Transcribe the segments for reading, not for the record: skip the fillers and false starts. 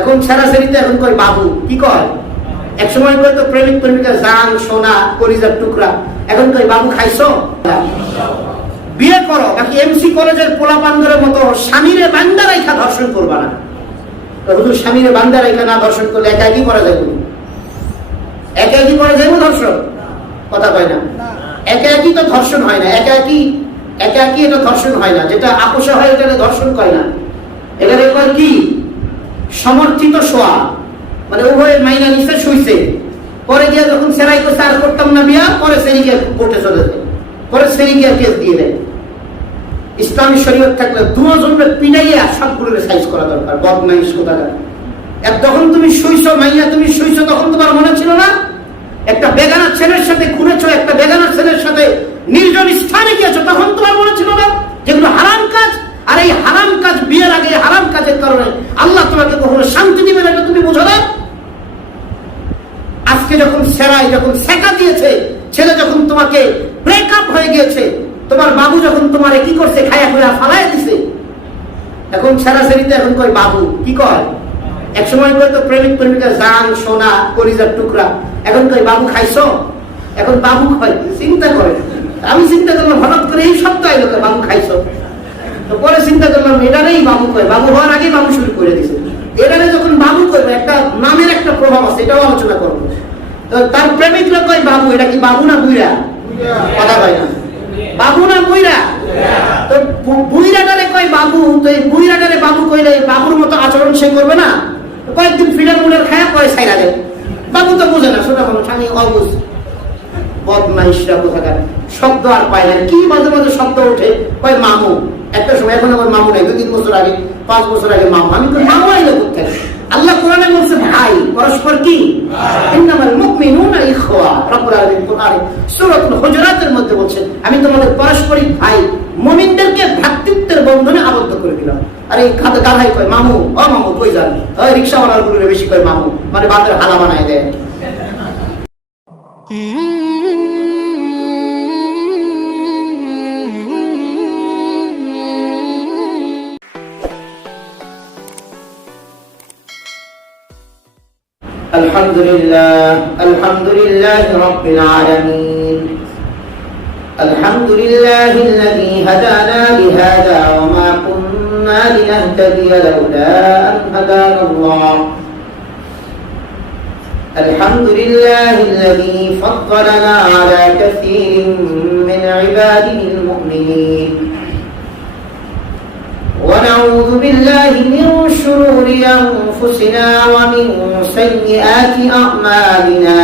এখন ছেড়াছেড়িতে এখন কয় বাবু, কি কয়? এক সময় কয় তো প্রেমিক প্রেমিকা জান সোনা কলিজার টুকরা, এখন কয় বাবু খাইছো? বিয়ে করো, বাকি এমসি কলেজের পোলা পান্ডরের মতো স্বামীরে বান্দা রাইখা ধর্ষণ করবা না। হুজুর স্বামীরে বান্দা রাইখা না ধর্ষণ করলে একা একই করা যাবে? একা একই করা যাবে ধর্ষণ? কথা কয় না। একা একই তো ধর্ষণ হয় না, একা একই এটা ধর্ষণ হয় না। যেটা আপোষা হয় এটা ধর্ষণ করে না, এটা কয় কি? সমর্থিত শোয়া, মানে উভয়ের মাইনা নিচে শুইছে, পরে গিয়ে যখন সেরাই করছে আর করতাম না বিয়া, পরে সেরিকে কোর্টে চলে যায়, পরে সেরিকে কেস দিয়ে দেয়। ইসলামী শরীয়ত থাকলে দুজনের পিটাইয়া সবগুলোর সাইজ করা দরকার। বদমাইশ কোথাকার। যখন তুমি শুইছো মাইয়া, তুমি শুইছো, তখন তোমার মনে ছিল না একটা বেগানা ছেলের সাথে ঘুরেছো, একটা বেগানা ছেলের সাথে নির্জন স্থানে গিয়েছো, তখন তোমার মনে ছিল না যেগুলো হারাম কাজ? আর এই হারাম কাজ বিয়ের আগে হারাম কাজের কারণে আল্লাহ তোমাকে কখনো শান্তি দিবে না, তুমি বোঝো না? আজকে যখন সেরাই, যখন সেকা দিয়েছে ছেলে, যখন তোমাকে ব্রেকআপ হয়ে গিয়েছে, তোমার বাবু যখন তোমারে কি করছে, খায়া খুয়া ফালাই দিছে, এখন ছেড়াছেড়িতে এখন কয় বাবু, কি কয়? এক সময় কয় তো প্রেমিক প্রেমিকা জান সোনা কলিজার টুকরা, এখন কয় বাবু খাইছো? এখন বাবু কয়, চিন্তা করে, আমি চিন্তা করলাম হঠাৎ করে এই সপ্তাহে লোকে বাবু খাইছো, তো পরে চিন্তা করলাম এটারেই বাবু কয়, বাবু হওয়ার আগেই বাবু শুরু করে দিছে। এটারে যখন বাবু করবে, একটা নামের একটা প্রভাব আছে, এটাও আলোচনা করবো। তো তার প্রেমিকরা কয় বাবু, এটা কি বাবু না বুইরা? কথা কয় না, বাবু না বুইরা? তো বুইরাটারে কয় বাবু, তো এই বুইরাটারে বাবু কইলে বাবুর মতো আচরণ সে করবে না? কয়েকদিন ফিডার মুডার খায়া পরে ছাইরা দেয়। বাবু তো বোঝে না, ছোট মানুষ, আমি অবুঝ। বদমাইশরা কোথাকার, শব্দ আর পায় না, কি মাঝে মাঝে শব্দ ওঠে, কয় মামু। একটা সময়, এখন আমার মামু নাই, 2-3 বছর আগে, 5 বছর আগে মামু। আমি তো মামু আইলো কোথায়? আল্লাহ কোরআনে বলছে ভাই, পরস্পর কি? ইন্নামাল মুমিনুনা ইখওয়া। রব্বুল আলামিন কোরআনে সূরাতুল হুজুরাতের মধ্যে বলছেন, আমি তোমাদের পারস্পরিক ভাই মুমিনদেরকে ভ্রাতৃত্বের বন্ধনে আবদ্ধ করে দিলাম। আর এই খাতে গাধাই কয় মামু, ও মামু কই যান? ওই রিকশাওয়ালার গুলোরে বেশি কয় মামু, মানে বাতের হালা বানায় দেয়। আলহামদুলিল্লাহ রাব্বিল আলামিন। আলহামদুলিল্লাহিল্লাযী হাদানা লিহাযা ওয়া মা কুন্না লিনাহতাদিয়া লাউলা আন হাদানাল্লাহ। আলহামদুলিল্লাহিল্লাযী ফাদ্দালানা আলা কাসীরিন মিন ইবাদিহিল মুমিনিন। ونعوذ بالله من شرور أنفسنا ومن سيئات أعمالنا،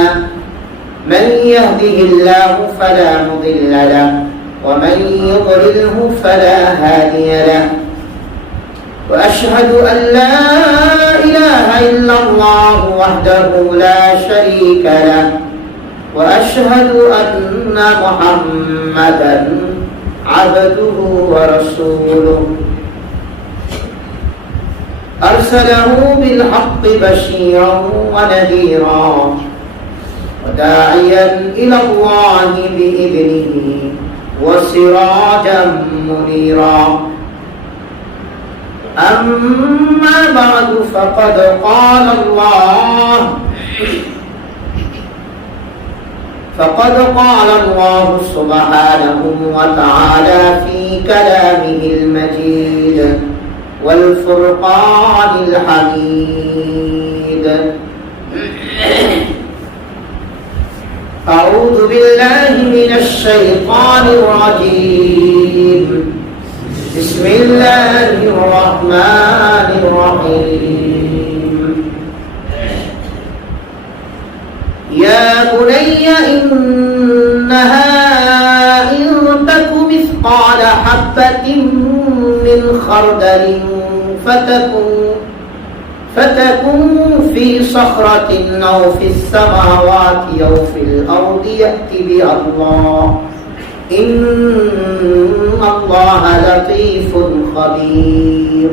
من يهده الله فلا مضل له ومن يضلله فلا هادي له، وأشهد أن لا إله إلا الله وحده لا شريك له، وأشهد أن محمدا عبده ورسوله، أرسله بالحق بشيرا ونذيرا وداعيا إلى الله بإذنه وسراجا منيرا. أما بعد، فقد قال الله سبحانه وتعالى في كلامه المجيد والفرقان الحميد. أعوذ بالله من الشيطان الرجيم. بسم الله الرحمن الرحيم. يا بني إنها إن تك مثقال حبة من خردل فتكن في صخرة أو في السماوات أو في الأرض يأت بها الله، إن الله لطيف خبير.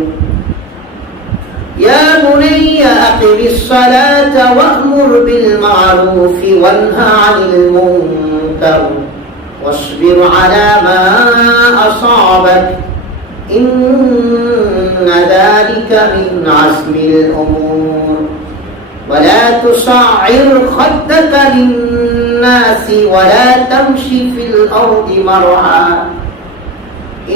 يا بني أقم الصلاة وأمر بالمعروف وانه عن المنكر واصبر على ما أصابك، إن ذلك من عزم الأمور ولا تصعر خدك للناس ولا تمشي في الأرض مرحا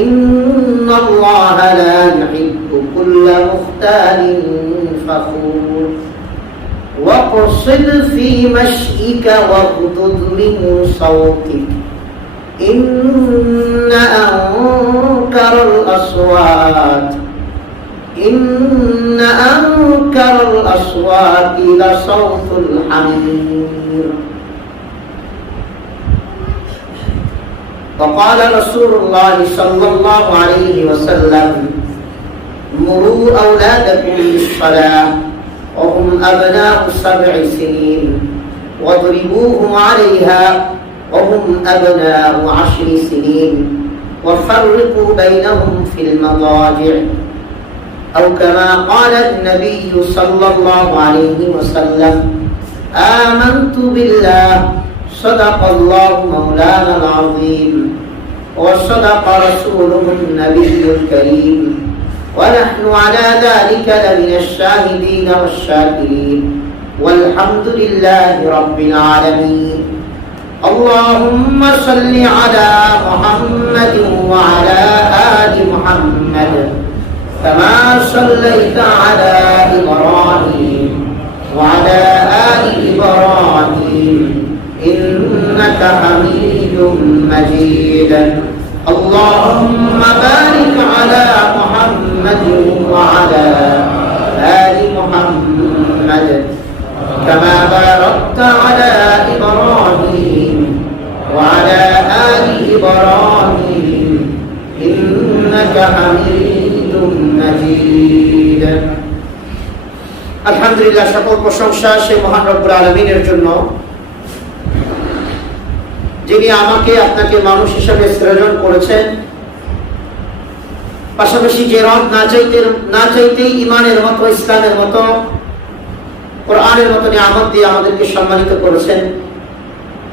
إن الله لا يحب كل مختال فخور واقصد في مشيك واغضض من صوتك إن أنكر الأصوات لصوت الحمير وقال رسول الله صلى الله عليه وسلم مروا أولادكم بالصلاة وهم أبناء 7 سنين واضربوهم عليها وهم أبناء 10 سنين وفرقوا بينهم في المضاجع أو كما قال النبي صلى الله عليه وسلم آمنت بالله صدق الله مولانا العظيم وصدق رسوله النبي الكريم ونحن على ذلك لمن الشاهدين والشاكرين والحمد لله رب العالمين اللهم صل على محمد وعلى آل محمد كما صليت على إبراهيم وعلى آل إبراهيم إنك حميد مجيد اللهم بارك على محمد وعلى آل محمد كما باركت على إبراهيم وعلى آل إبراهيم إنك حميد مجيد আলহামদুলিল্লাহ সকল প্রশংসা সেই মহান রব্বুল আলামিনের জন্য যিনি আমাকে আপনাকে মানুষ হিসেবে সৃজন করেছেন পাশাপাশি যে রব না চাইতেই ঈমানের মতো ইসলামের মতো কোরআনের মতো নিয়ামত দিয়ে আমাদেরকে সম্মানিত করেছেন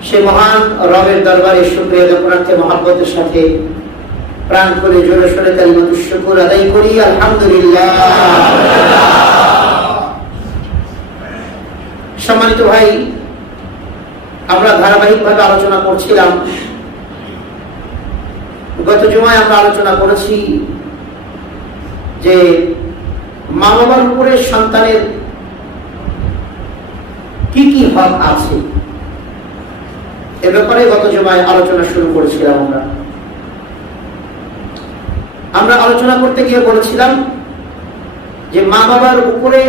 সেই মহান রবের দরবারে শুকরিয়া জ্ঞাপনার্থে মহব্বতের সাথে প্রাণ খুলে জোরে সোরে কালিমাতুশ শুকর আদায় করি আলহামদুলিল্লাহ। সম্মানিত ভাই, আমরা ধারাবাহিকভাবে আলোচনা করছিলাম। গত জুমায় আমরা আলোচনা করেছি যে মা বাবার উপরে সন্তানের কি কি হক আছে এ ব্যাপারে গত জুমায় আলোচনা শুরু করেছিলাম। আমরা আলোচনা করতে গিয়ে বলেছিলাম যে মা বাবার উপরে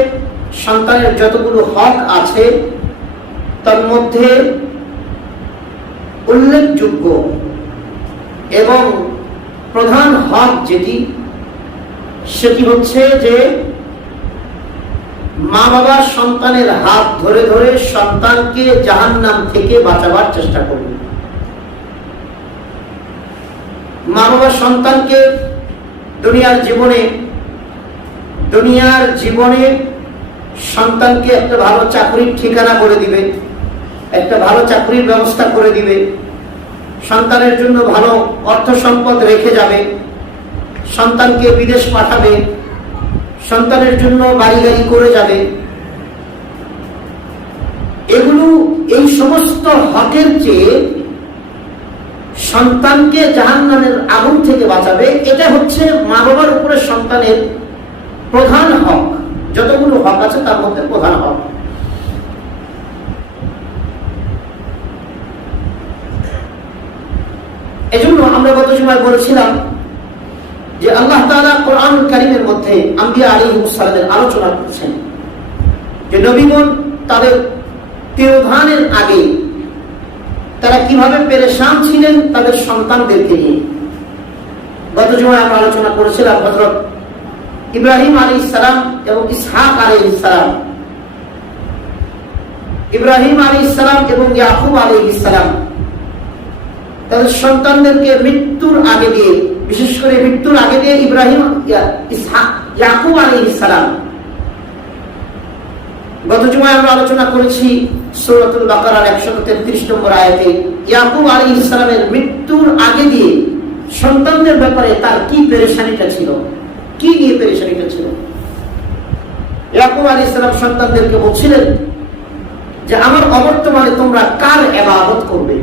সন্তানের যতগুলো হক আছে তার মধ্যে উল্লেখযোগ্য এবং প্রধান হক যেটি সেটি হচ্ছে যে মা বাবা সন্তানের হাত ধরে ধরে সন্তানকে জাহান্নাম থেকে বাঁচাবার চেষ্টা করবে। মা বাবা সন্তানকে দুনিয়ার জীবনে সন্তানকে একটা ভালো চাকরির ঠিকানা করে দিবে, একটা ভালো চাকরির ব্যবস্থা করে দিবে, সন্তানের জন্য ভালো অর্থ সম্পদ রেখে যাবে, সন্তানকে বিদেশ পাঠাবে, সন্তানের জন্য বাড়ি গাড়ি করে যাবে। এগুলো এই সমস্ত হকের চেয়ে সন্তানকে জাহান্নামের আগুন থেকে বাঁচাবে, এটা হচ্ছে মা বাবার উপরে সন্তানের প্রধান হক। যতগুলো হক আছে তার মধ্যে প্রধান হক। এজন্য আমরা গত সময় বলেছিলাম যে আল্লাহ তাআলা কোরআনুল কারীমের মধ্যে আম্বিয়া আলাইহিস সালামের আলোচনা করছেন যে নবীগণ তাদের তিরোধানের আগে তারা কিভাবে পেরেশান ছিলেন তাদের সন্তানদেরকে নিয়ে। গত জুমায় আমরা আলোচনা করেছিলাম হযরত ইব্রাহিম আলাইহিস সালাম এবং ইসহাক আলাইহিস সালাম, ইব্রাহিম আলাইহিস সালাম এবং ইয়াকুব আলাইহিস সালাম তাদের সন্তানদেরকে মৃত্যুর আগে দিয়ে, বিশেষ করে মৃত্যুর আগে দিয়ে ইব্রাহিম ইয়াকুব আলাইহিস সালাম। গত জুমায় আমরা আলোচনা করেছি সূরাতুল বাকারার 133 নম্বর আয়াতে ইয়াকুব আলাইহিস সালামের মৃত্যুর আগে দিয়ে সন্তানদের ব্যাপারে তার কি পেরেশানিটা ছিল, কি নিয়ে পেরেশানিটা ছিল? ইয়াকুব আলাইহিস সালাম সন্তানদেরকে বলছিলেন যে আমার অবর্তমানে তোমরা কার ইবাদত করবে?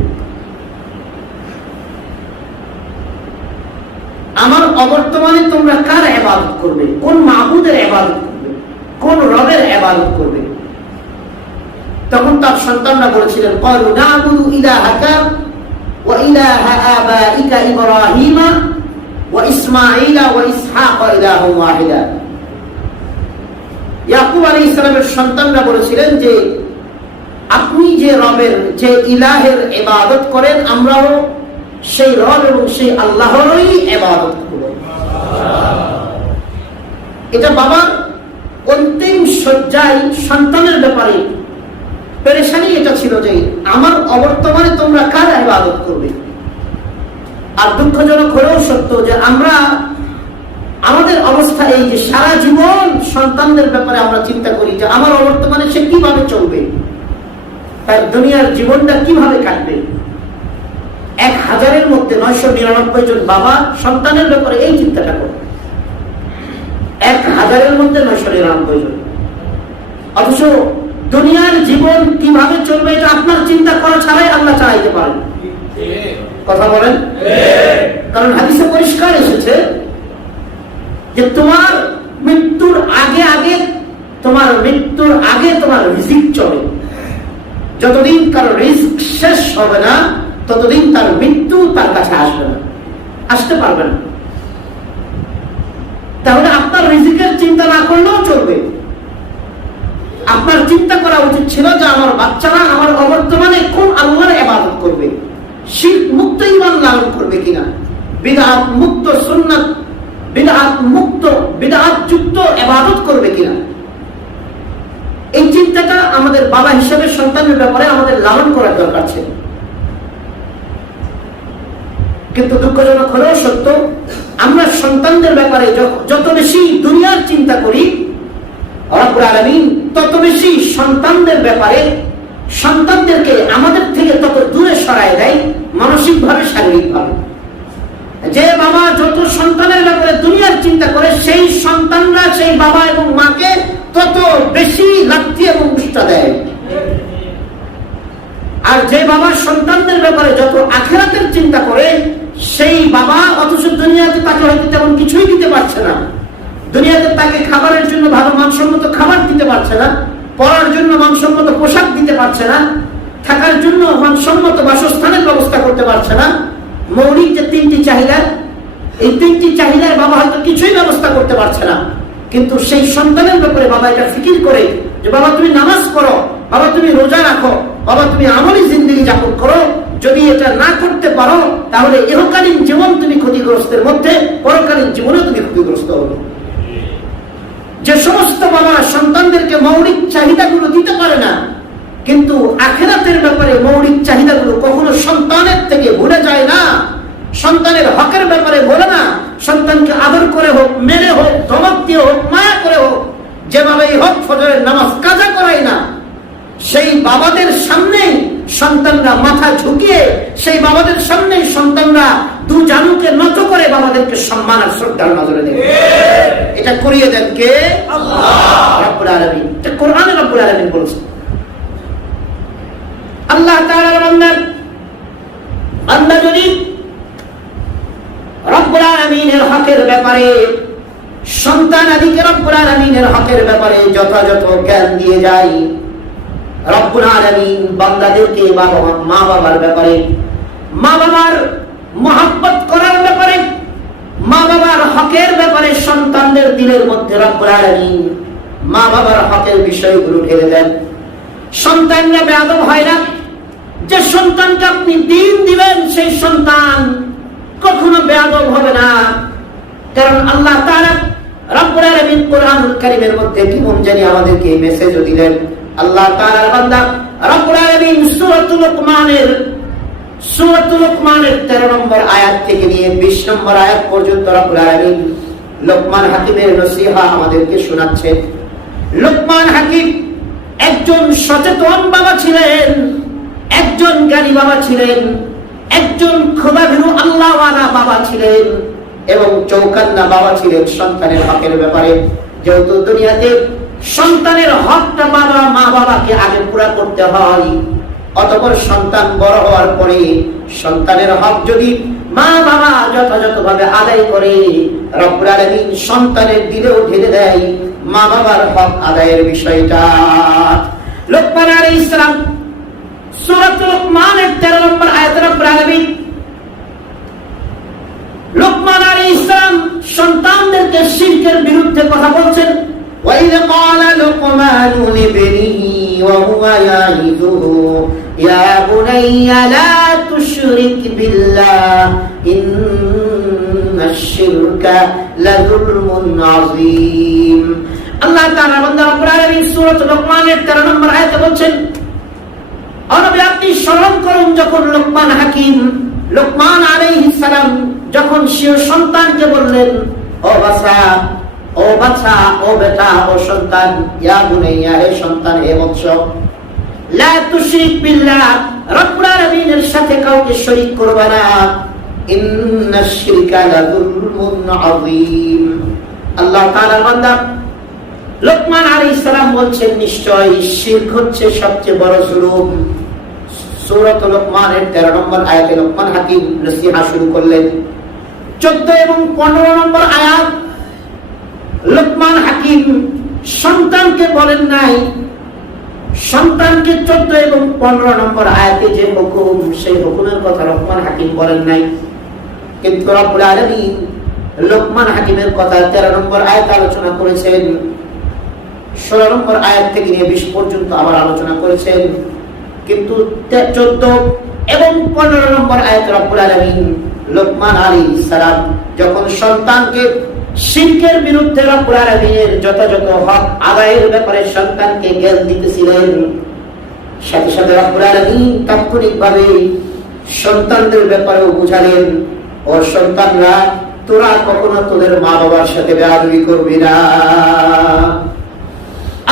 আমার অবর্তমানে তোমরা কার ইবাদত করবে? কোন মাবুদের ইবাদত করবে? কোন রবের ইবাদত করবে? তখন তার সন্তানরা বলেছিলেন ক্বালু না'বুদু ইলাহাকা ওয়া ইলাহা আবাইকা ইব্রাহিমা ওয়া ইসমাঈলা ওয়া ইসহাক ইলাহুন ওয়াহিদা। ইয়াকুব আলাইহিস সালামের সন্তানরা বলেছিলেন যে আপনি যে রবের, যে ইলাহের ইবাদত করেন, আমরাও সেই রব এবং সেই আল্লাহরই ইবাদত করব। এটা বাবার অন্তিম শয্যায় সন্তানের ব্যাপারে পেরেশানি এটা ছিল যে আমার অবর্তমানে তোমরা কার ইবাদত করবে? আর দুঃখজনক হলেও সত্য যে আমরা আমাদের অবস্থা এই যে সারা জীবন সন্তানদের ব্যাপারে আমরা চিন্তা করি যে আমার অবর্তমানে সে কিভাবে চলবে, তার দুনিয়ার জীবনটা কিভাবে কাটবে। 1000-এর মধ্যে 999 জন বাবা সন্তানের ব্যাপারে এই চিন্তাটা করে। 1000-এর মধ্যে 999 জন। অথচ দুনিয়ার জীবন কিভাবে চলবে এটা আপনার চিন্তা করা ছাড়াই আল্লাহ চালাইতে পারেন। কথা বলেন? কারণ হাদিসে পরিষ্কার এসেছে যে তোমার মৃত্যুর আগে তোমার রিজিক চলে। যতদিন কারো রিজিক শেষ হবে না ততদিন তার মৃত্যু তার কাছে আসবে না, আসতে পারবে না। তাহলে আপনার রিজিকের চিন্তা না করলেও চলবে। আপনার চিন্তা করা উচিত ছিল যে আমার বাচ্চারা আমার অবর্তমানে কোন আল্লাহর ইবাদত করবে, শিরক মুক্ত ঈমান লালন করবে কিনা, বিদআত মুক্ত সুন্নাত, বিদআত যুক্ত ইবাদত করবে কিনা। এই চিন্তাটা আমাদের বাবা হিসেবে সন্তানের ব্যাপারে আমাদের লালন করার দরকার ছিল। কিন্তু দুঃখজনক হলেও সত্য, আমরা সন্তানদের ব্যাপারে যত বেশি দুনিয়ার চিন্তা করি, রব্বুল আলামিন তত বেশি সন্তানদের ব্যাপারে সন্তানদেরকে আমাদের থেকে তত দূরে সরায় দেয়, মানসিকভাবে, শারীরিকভাবে। যে বাবা যত সন্তানের ব্যাপারে দুনিয়ার চিন্তা করে সেই সন্তানরা সেই বাবা এবং মাকে তত বেশি লাথি এবং উষ্টা দেয়। আর যে বাবা সন্তানদের ব্যাপারে যত আখিরাতের চিন্তা করে সেই বাবা অথচ দুনিয়াতে তাকে হয়তো তেমন কিছুই দিতে পারছে না, দুনিয়াতে তাকে খাবারের জন্য ভালো মানসম্মত খাবার দিতে পারছে না, পড়ার জন্য মানসম্মত পোশাক দিতে পারছে না, থাকার জন্য মানসম্মত বাসস্থানের ব্যবস্থা করতে পারছে না। মৌলিক যে 3টি চাহিদা, এই 3টি চাহিদার বাবা হয়তো কিছুই ব্যবস্থা করতে পারছে না। কিন্তু সেই সন্তানের ব্যাপারে বাবা এটা ফিকির করে যে বাবা তুমি নামাজ পড়ো, বাবা তুমি রোজা রাখো, বাবা তুমি আমলি জিন্দেগি যাপন করো। যদি এটা না করতে পারো তাহলে ইহকালীন জীবন তুমি ক্ষতিগ্রস্তের মধ্যে, পরকালীন জীবনে তুমি ক্ষতিগ্রস্ত হবে। যে সমস্ত বাবা সন্তানদেরকে মৌলিক চাহিদাগুলো দিতে পারে না, কিন্তু আখিরাতের ব্যাপারে মৌলিক চাহিদাগুলো কখনো সন্তানের থেকে ভুলে যায় না, সন্তানের হকের ব্যাপারে বলে না, সন্তানকে আদর করে হোক, মেরে হোক, ধমক দিয়ে হোক, মায়া করে হোক, যেভাবেই হোক ফজরের নামাজ কাজা করায় না, সেই বাবাদের সামনেই সন্তানরা মাথা ঝুঁকিয়ে, সেই বাবাদের সামনেই সন্তানরা দু জানুকে নত করে বাবাদেরকে সম্মান আর শ্রদ্ধার নজরে দেবে। এটা করিয়ে দেন কে? আল্লাহ রাব্বুল আলামিন। এটা কোরআনে রাব্বুল আলামিন বলেছেন। আল্লাহ তাআলার বান্দা যদি রব্বুল আলামিনের হকের ব্যাপারে, সন্তান আদিকে রব্বুল আলামিনের হকের ব্যাপারে যথাযথ জ্ঞান দিয়ে যায়, রব্বুল আলামিন বান্দাদেরকে মা বাবার ব্যাপারে, মা বাবার মহব্বত করার ব্যাপারে, মা বাবার হকের ব্যাপারে সন্তানদের দিলের মধ্যে রব্বুল আলামিন মা বাবার হকের বিষয়গুলো ঢেলে দেন। সন্তানরা বেয়াদব হয় না। যে সন্তানকে আপনি দিন দিবেন সেই সন্তান কখনো বেয়াদব হবে না। কারণ আল্লাহ তাআলা রব্বুল আলামিন কোরআনুল কারীমের মধ্যে কেমন জানি আমাদেরকে মেসেজও দিলেন। আল্লাহ তাআলার বান্দা রব্বুল আলামিন সূরাতুল লুকমানের 13 নম্বর আয়াত থেকে নিয়ে 20 নম্বর আয়াত পর্যন্ত রব্বুল আলামিন লোকমান হাকিমের নসিহা আমাদেরকে শোনাচ্ছেন। লোকমান হাকিম একজন সচেতন বাবা ছিলেন, একজন জ্ঞানী বাবা ছিলেন, একজন খোদাভীরু আল্লাহওয়ালা বাবা ছিলেন। এবং চৌকান্না বাবা ছিলেন সন্তানের হকের ব্যাপারে। যেহেতু দুনিয়াতে সন্তানের হকটা বাবা মা বাবাকে আগে পুরা করতে হয়, অতঃপর সন্তান বড় হওয়ার পরে সন্তানের হক যদি মা বাবা যথাযথভাবে আদায় করে, রব্বুল আলামিন সন্তানের দিলেও ঢেলে দেয় মা বাবার হক আদায়ের বিষয়টা। লোকমান আলাইহিস সালাম সূরা লোকমানের 13 নম্বর আয়াতে রব্বুল আলামিন লোকমান আলাইহিস সালাম সন্তানদেরকে শিরকের বিরুদ্ধে কথা বলছেন। وَإِذْ قَالَ لُقْمَانُ لِابْنِهِ وَهُوَ يَعِظُهُ يَا بُنَيَّ لَا تُشْرِكْ بِاللَّهِ إِنَّ الشِّرْكَ لَظُلْمٌ عَظِيمٌ। আল্লাহ তাআলা বান্দা রব্বুল আলামিন সূরা লোকমানের 13 নম্বর আয়াতে বলছেন, ও নবী আপনি স্মরণ করুন যখন লোকমান আলাইহিস সালাম যখন সে সন্তানকে বললেন, ও বাচ্চা, ও বেটা, ও সন্তান, ইয়া বুনাইয়া, হে সন্তান, হে বৎস, লা তুশরিক বিল্লাহ, রব্বুল আলামিনের সাথে কাউকে শরীক করবে না, ইন্নাশ শিরকা লাযুলমুন আযীম। আল্লাহ তাআলার বান্দা লোকমান আলাইহিস সালাম বলছেন, নিশ্চয় শিরক হচ্ছে সবচেয়ে বড় জুলুম। সূরা লোকমানের 13 নম্বর আয়াতে লোকমান হাকিম নসিহত শুরু করলেন। 14 এবং 15 নম্বর আয়াত লোকমান হাকিম সন্তানকে বলেন নাই, সন্তানকে 14 এবং 15 নম্বর আয়াতে যে হুকুম, সেই হুকুমের কথা লোকমান হাকিম বলেন নাই। কিন্তু রব্বুল আলামিন লোকমান হাকিমের কথা 13 নম্বর আয়াতে আলোচনা করেছেন, 16 নম্বর আয়াত থেকে নিয়ে 20 পর্যন্ত আবার আলোচনা করেছেন। কিন্তু 14 এবং 15 নম্বর আয়াতে রব্বুল আলামিন লোকমান আলাইহিস সালাম যখন সন্তানকে শিরকের বিরুদ্ধে রব্বুল আলামিনের যথাযথ হক আদায়ের ব্যাপারে সন্তানকে জ্ঞান দিতেছিলেন, সাথে সাথে রব্বুল আলামিন তাৎক্ষণিকভাবে সন্তানদের ব্যাপারেও বুঝালেন, ও সন্তানরা, তোরা কখনো তোদের মা বাবার সাথে বেয়াদবি করবি না।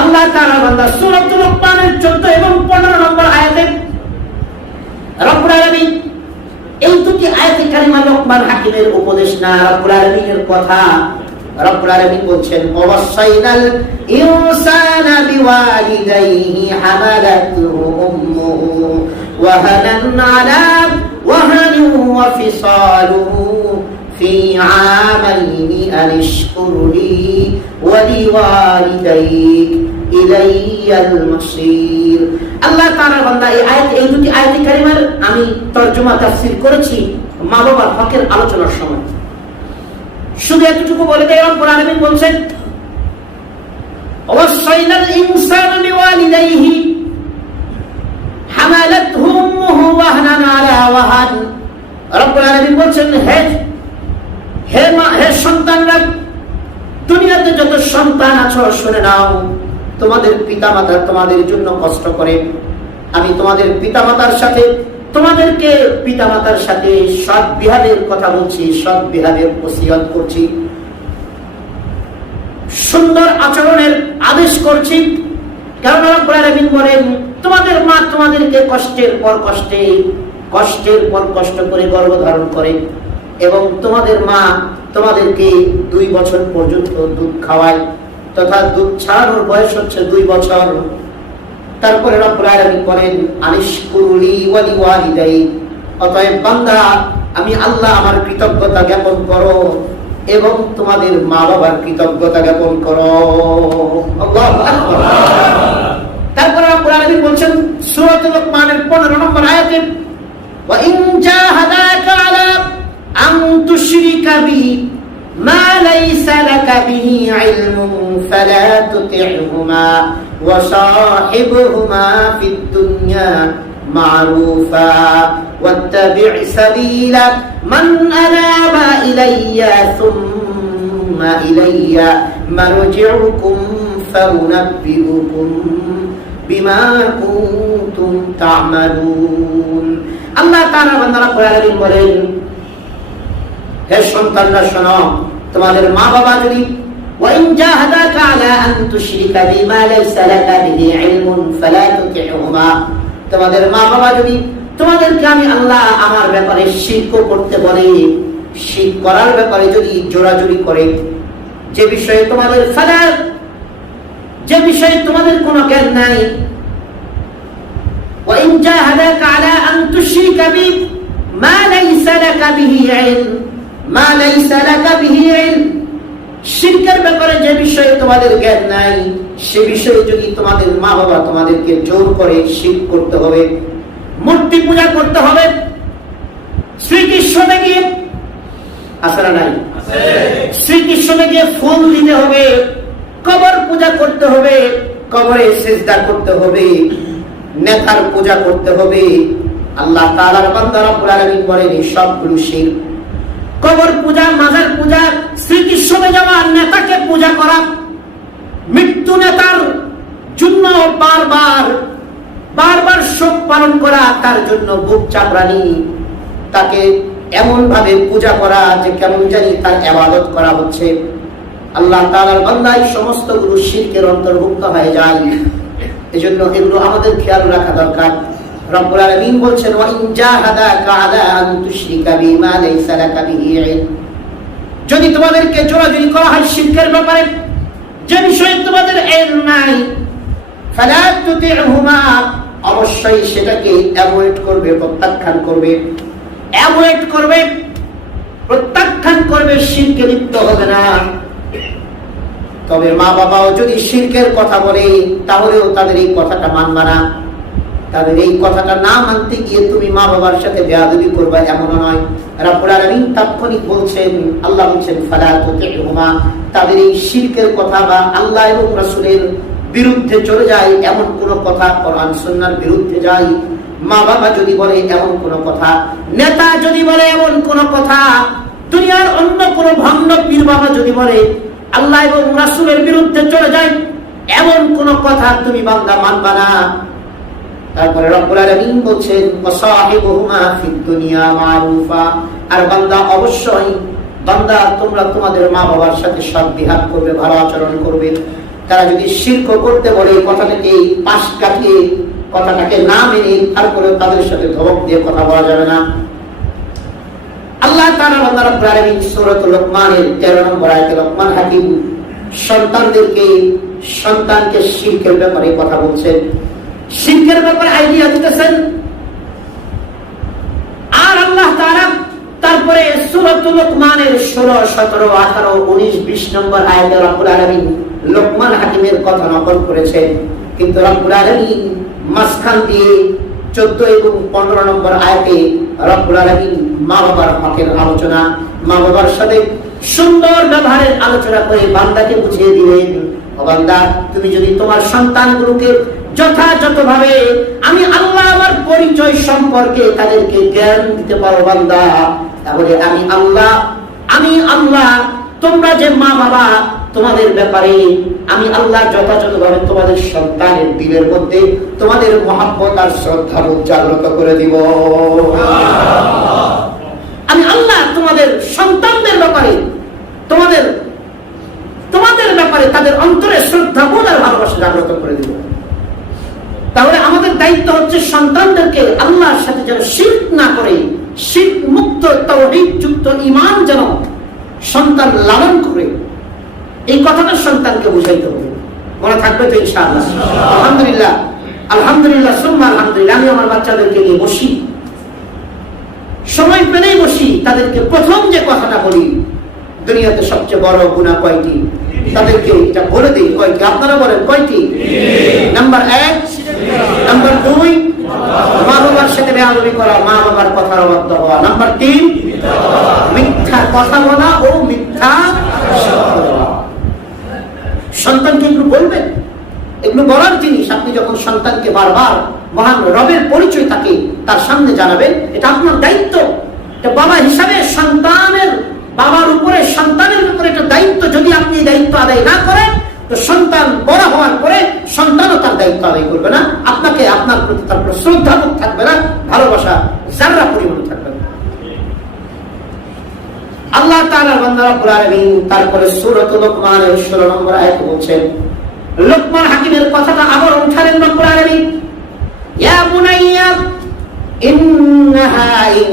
আল্লাহ তাআলা বান্দা সূরা লোকমানের 14 এবং 15 নম্বর আয়াতে রব্বুল আলামিন এই দুটি আয়াতে কারিমা লোকমান হাকিমের উপদেশ না, রব্বুল আলামিনের কথা। রব্বুল আলামিন বলছেন, ওয়াসাইনাল ইনসানা বিওয়ালিদাইহি হামালাতুহু উম্মুহু ওয়াহানান আলা ওয়াহানিন ওয়া ফিসালুহু ফি আমাইনি আনিশকুর লি ওয়া লিওয়ালিদাইক ইলাইয়াল মাসির। আল্লাহ তাআলার বান্দা এই দুটি আয়াতে কারিমার আমি তরজমা তাফসীর করেছি মা বাবার হকের আলোচনার সময়। শুধু এতটুকু বলে দেই, রব্বুল আলামিন বলছেন, ওয়াসাইনাল ইনসানা বিওয়ালিদাইহি হামালাতহু উম্মুহু ওয়াহনান আলা ওয়াহান। রব্বুল আলামিন বলছেন, হে সন্তানরা, দুনিয়াতে যত সন্তান আছো শুনে নাও, তোমাদের পিতামাতা তোমাদের জন্য কষ্ট করে, আমি তোমাদের পিতামাতার সাথে সৎ বিহারের কথা বলছি, সৎ বিহারের ওসিয়ত করছি, সুন্দর আচরণের আদেশ করছি। কারণ রব্বুল আলামিন বলেন, তোমাদের মা তোমাদেরকে কষ্টের পর কষ্ট করে গর্ভধারণ করে, এবং তোমাদের মা তোমাদেরকে 2 বছর পর্যন্ত দুধ খাওয়ায়, তথা দুধ ছাড়ানোর বয়স হচ্ছে 2 বছর। তারপরে রব্বুল আলামিন বলেন, আনিশকুরলি ওয়া লিওয়ালিদাইক, অতএব বান্দা, আমি আল্লাহ আমার কৃতজ্ঞতা জ্ঞাপন করো এবং তোমাদের মা বাবার কৃতজ্ঞতা জ্ঞাপন করো। আল্লাহু আকবার। তারপরে রব্বুল আলামিন বলছেন সূরা লোকমানের 15 নম্বর আয়াতে, ওয়া ইন জাহাদাকা আলা আন তুশরিকা বি মা লাইসা লাকা বিহি ইলমুন ফালা তুতি'হুমা ওয়া সাহিবহুমা ফিদ দুনিয়া মারুফা ওয়াত্তাবি' সাবিলা মান আনাবা ইলাইয়া সুম্মা ইলাইয়া মারজি'ুকুম ফাউনাব্বিউকুম বিমা কুনতুম তা'মালুন। আল্লাহ তাআলা বান্দারা রব্বুল বলেন, হে সন্তানরা শোনো, তোমাদের মা বাবা যদি ওয়াইন জাহাদাকা আলা আন তুশরিকা বিমা লাইসা লাকা বিহি ইলমুন ফালা তুতি'হুমা, তোমাদের মা বাবা যদি তোমাদেরকে আমি আল্লাহ আমার ব্যাপারে শিরক করতে বলে, শিরক করার ব্যাপারে যদি জোরাজুরি করে, যে বিষয়ে তোমাদের ফাদার, যে বিষয়ে তোমাদের কোনো জ্ঞান নাই, وَإِنْ جَاهَدَاكَ عَلَىٰ أَن تُشْرِكَ بِي مَا لَيْسَ لَكَ بِهِ عِلْمٌ مَا لَيْسَ لَكَ بِهِ عِلْمٌ, শিরকের ব্যাপারে যে বিষয়ে তোমাদের জ্ঞান নাই, সে বিষয়ে যদি তোমাদের মা বাবা তোমাদেরকে জোর করে শিরক করতে হবে, মূর্তি পূজা করতে হবে, শ্রীকৃষ্ণকে গিয়ে আসলে নাই, শ্রীকৃষ্ণকে গিয়ে ফুল দিতে হবে, কবর পূজা করতে হবে, কবরে সিজদা করতে হবে, নেতার পূজা করতে হবে, আল্লাহ তাআলার বান্দা রব্বুল আলামিন বলেন এই সবগুলো শিরক। কবর পূজা, মাজার পূজা, শ্রীকৃষ্ণকে যাওয়া, নেতাকে পূজা করা, মৃত্যু নেতার জন্য বারবার শোক পালন করা, তার জন্য বুক চাপড়ানি, তাকে এমন ভাবে পূজা করা যে কেমন জানি তার ইবাদত করা হচ্ছে, আল্লাহ তাআলার বান্দা এই সমস্ত গুলো শিরকের অন্তর্ভুক্ত হয়ে যায়। এজন্য এগুলো আমাদের খেয়াল রাখা দরকার। রব্বুল আলামিন বলছেন ওয়া ইন জাহাদাকা আলা আন তুশরিকা বিমা লাইসা লাকা বিহি ইলম, যদি তোমাদেরকে জোরাজুরি করা হয় শিরকের ব্যাপারে, যে বিষয়ে তোমাদের ইলম নাই, ফালা তুতি'হুমা, অবশ্যই সেটাকে অ্যাভয়েড করবে, প্রত্যাখ্যান করবে, প্রত্যাখ্যান করবে, শিরকে লিপ্ত হবে না। তবে মা বাবাও যদি শিরকের কথা বলে, তাহলেও তাদের এই কথাটা মানবা না। তাদের এই কথাটা না মানতে গিয়ে তুমি মা বাবার সাথে বেয়াদবি করবা, এমন নয়। রব্বুল আলামিন তাৎক্ষণিক বলছেন, আল্লাহ বলছেন ফালা তুতি'হুমা, তাদের এই শিরকের কথা বা আল্লাহ এবং রাসূলের বিরুদ্ধে চলে যায় এমন কোন কথা, কোরআন সুন্নাহর বিরুদ্ধে যায়, মা বাবা যদি বলে এমন কোন কথা, নেতা যদি বলে এমন কোন কথা, দুনিয়ার অন্য কোন ভণ্ড পীর বাবা যদি বলে আল্লাহ এবং রাসূলের বিরুদ্ধে চলে যায়, এমন কোন কথা তুমি বান্দা মানবা না। তারপরে রব্বুল আলামিন বলছেন ওয়াসাহিবুহুমা ফিদ দুনিয়া মারুফা, আর বান্দা অবশ্যই, বান্দা তোমরা তোমাদের মা বাবার সাথে সৎ বিহার করবে, ভালো আচরণ করবে। তারা যদি শিরক করতে বলে, কথাটাকে পাশ কাটিয়ে, কথাটাকে না মেনে, তারপরে তাদের সাথে ধমক দিয়ে কথা বলা যাবে না। আল্লাহ তাআলা বান্দা রব্বুল আলামিন সূরাতুল লোকমানের 13 নম্বর আয়াতে লোকমান হাকিম সন্তানকে শিরকের ব্যাপারে কথা বলছেন, শিরকের ব্যাপারে আইডিয়া দিতেছেন। আর আল্লাহ তাআলা তারপরে সূরাতুল লোকমানের 16, 17, 18, 19, 20 নম্বর আয়াতে রব্বুল আলামিন লোকমান হাকিমের কথা নকল করেছেন। কিন্তু রব্বুল আলামিন মাঝখান দিয়ে 14 এবং 15 নম্বর আয়াতে রব্বুল আলামিন মা বাবার হকের আলোচনা, মা বাবার সাথে সুন্দর ব্যবহারের আলোচনা করে বান্দাকে বুঝিয়ে দিলেন, ও বান্দা, তুমি যদি তোমার সন্তানগুলোকে যথাযথভাবে আমি আল্লাহ আমার পরিচয় সম্পর্কে তাদেরকে জ্ঞান দিতে পারো বান্দা, তাহলে আমি আল্লাহ তোমরা যে মা বাবা, তোমাদের ব্যাপারে আমি আল্লাহ যথাযথভাবে তোমাদের সন্তানের দিলের মধ্যে তোমাদের মহব্বত আর শ্রদ্ধা জাগ্রত করে দিব। আমি আল্লাহ তোমাদের সন্তানদের ব্যাপারে, তোমাদের ব্যাপারে তাদের অন্তরে শ্রদ্ধা বোধ আর ভালোবাসা জাগ্রত করে দিব। তাহলে আমাদের দায়িত্ব হচ্ছে সন্তানদেরকে আল্লাহর সাথে যেন শিরক না করে, শিরক মুক্ত তাওহীদ যুক্ত ঈমান যেন সন্তান লালন করে, এই কথাটা সন্তানকে বুঝাইতে হবে। মনে থাকবে তো ইনশাআল্লাহ? আলহামদুলিল্লাহ সুম্মা আলহামদুলিল্লাহ। আমি আমার বাচ্চাদেরকে নিয়ে বসি, সময় পেলেই বসি, তাদেরকে প্রথম যে কথাটা বলি, দুনিয়াতে সবচেয়ে বড় গুনাহ কয়টি, তাদেরকে এটা বলে দিই। কয়টি? আপনারা বলেন কয়টি? নাম্বার 1, নাম্বার 2 মা বাবার সাথে বেয়াদবি করা, মা বাবার কথার অবাধ্য হওয়া। নাম্বার 3 মিথ্যা কথা বলা ও মিথ্যা সাক্ষ্য দেওয়া। সন্তানকে এগুলো বলবেন, এগুলো বলার জিনিস। আপনি যখন সন্তানকে বারবার মহান রবের পরিচয় তাকে তার সামনে জানাবেন, এটা আপনার দায়িত্ব। এটা বাবা হিসাবে বাবার উপরে সন্তানের উপরে একটা দায়িত্ব। যদি আপনি এই দায়িত্ব আদায় না করেন, তো সন্তান বড় হওয়ার পরে সন্তানও তার দায়িত্ব আদায় করবে না, আপনার প্রতি তার শ্রদ্ধাবোধ থাকবে না, ভালোবাসা যারা পরিমাণ থাকবে না। আল্লাহ তাআলা বান্দা রব্বুল আলামিন তারপরে সূরাতুল লোকমানের 16 নম্বর আয়াতে বলছেন, লোকমান হাকিমের কথাটা আবার উঠালেন রব্বুল আলামিন, ইয়া বুনাইয়া ইন্নাহা ইন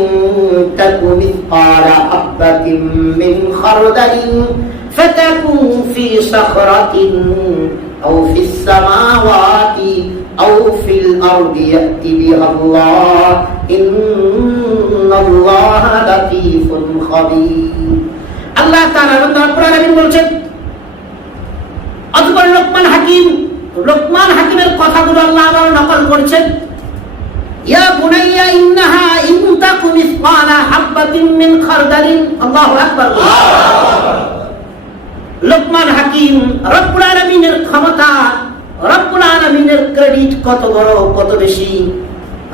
তাকু মিসকালা হাববাতিন হাবাতিন মিন খারদালিন ফাতাকুন ফি সাখরাতিন আও ফিস সামাওয়াতি আও ফিল আরদি ইয়াতি বিহাল্লাহ ইন্নাল্লাহা লাতীফুন খাবীর। আল্লাহ তাআলা রাব্বুল আলামিন বলছেন, অতঃপর লোকমান হাকিমের কথাগুলো আল্লাহ আবার নকল করেছেন। ইয়া বুনাইয়া ইন্নাহা ইন তাকু মিসকালা হাববাতিন মিন খারদালিন। আল্লাহু আকবার। লোকমান হাকিম রব্বুল আলামিনের ক্ষমতা, রব্বুল আলামিনের ক্রেডিট কত বড়, কত বেশি।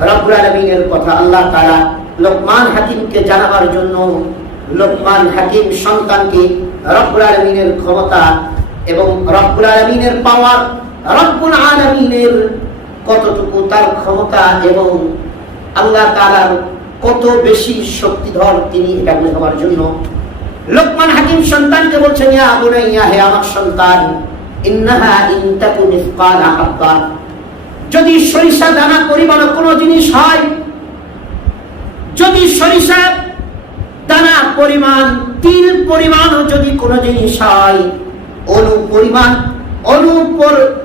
রব্বুল আলামিনের কথা আল্লাহ তাআলা লোকমান হাকিমকে জানাবার জন্য লোকমান হাকিম সন্তানকে রব্বুল আলামিনের ক্ষমতা এবং রব্বুল আলামিনের পাওয়ার, রব্বুল আলামিনের কতটুকু তার ক্ষমতা এবং আল্লাহ তাআলার কত বেশি শক্তিধর তিনি এটা বোঝাবার জন্য লোকমান হাকিম সন্তানকে বলছেন, ইয়া বুনাইয়া, হে আমার সন্তান, ইন্নাহা ইন তাকু মিসকালা হাব্বা, যদি সরিষা দানা পরিমাণ কোনো জিনিস হয়, যদি সরিষা দানা পরিমাণ, তিল পরিমাণ যদি কোনো জিনিস হয়, অণু পরিমাণ,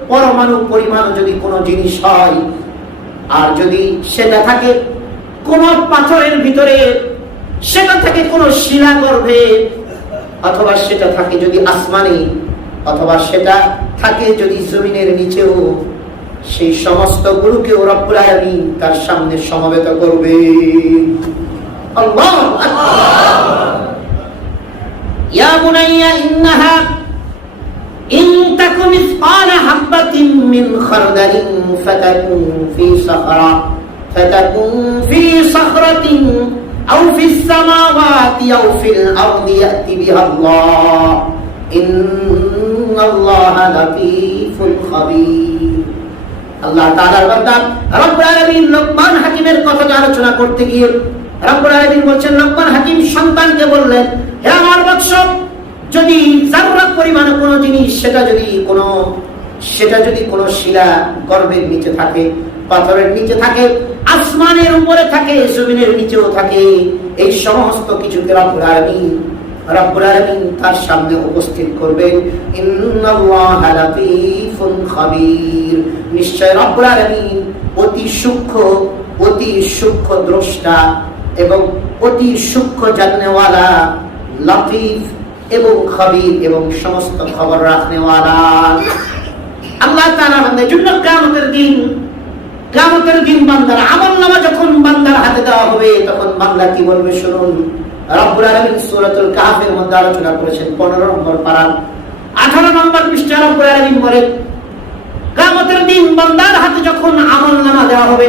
পরমাণু পরিমাণ যদি কোনো জিনিস হয়, আর যদি সেটা থাকে কোন পাথরের ভিতরে, সেটা থাকে কোন শিলা গর্ভে, অথবা সেটা থাকে যদি আসমানে, অথবা সেটা থাকে যদি জমিনের নিচেও, সেই সমস্ত গুলোকেও রব্বুল আলামিন তার সামনে সমবেত করবে। আল্লাহু আকবার। ইয়া বুনাইয়া ইন্নাহা ইন তাকু মিসকালা হাববাতিন মিন খারদালিন ফাতাকুন ফি সাখরাতিন আও ফিস সামাওয়াতি আও ফিল আরদি ইয়াতি বিহাল্লাহ ইন্নাল্লাহা লাতীফুন খাবীর। আল্লাহ তাআলার বান্দা রব্বুল আলামিন লোকমান হাকিমের কথা আলোচনা করতে গিয়ে রব্বুল আলামিন বলেন, লোকমান হাকিম সন্তানকে বললেন, হে আমার বৎস, যদি জাররা পরিমাণ কোনো জিনিস সেটা যদি কোনো শিলা গর্ভের নিচে থাকে, পাথরের নিচে থাকে, আসমানের উপরে থাকে, জমিনের নিচেও থাকে, এই সমস্ত কিছুকে রব্বুল আলামিন তার সামনে উপস্থিত করবেন। ইন্নাল্লাহা লাতীফুন খাবীর, নিশ্চয় রব্বুল আলামিন অতি সূক্ষ্ম দ্রষ্টা এবং অতি সূক্ষ্ম জাননেওয়ালা, লতীফ এবং খবীর এবং সমস্ত খবর রাখনেওয়ালা। আল্লাহ তাআলা বান্দার জন্য কিয়ামতের দিন বান্দার আমলনামা যখন বান্দার হাতে দেওয়া হবে, তখন বান্দা কি বলবে শুনুন। রব্বুল আলামিন সূরাতুল কাহফের মধ্যে আলোচনা করেছেন 15 নম্বর পারা 18 নম্বর পৃষ্ঠা। রব্বুল আলামিন বলেন, কিয়ামতের দিন বান্দার হাতে যখন আমলনামা দেওয়া হবে,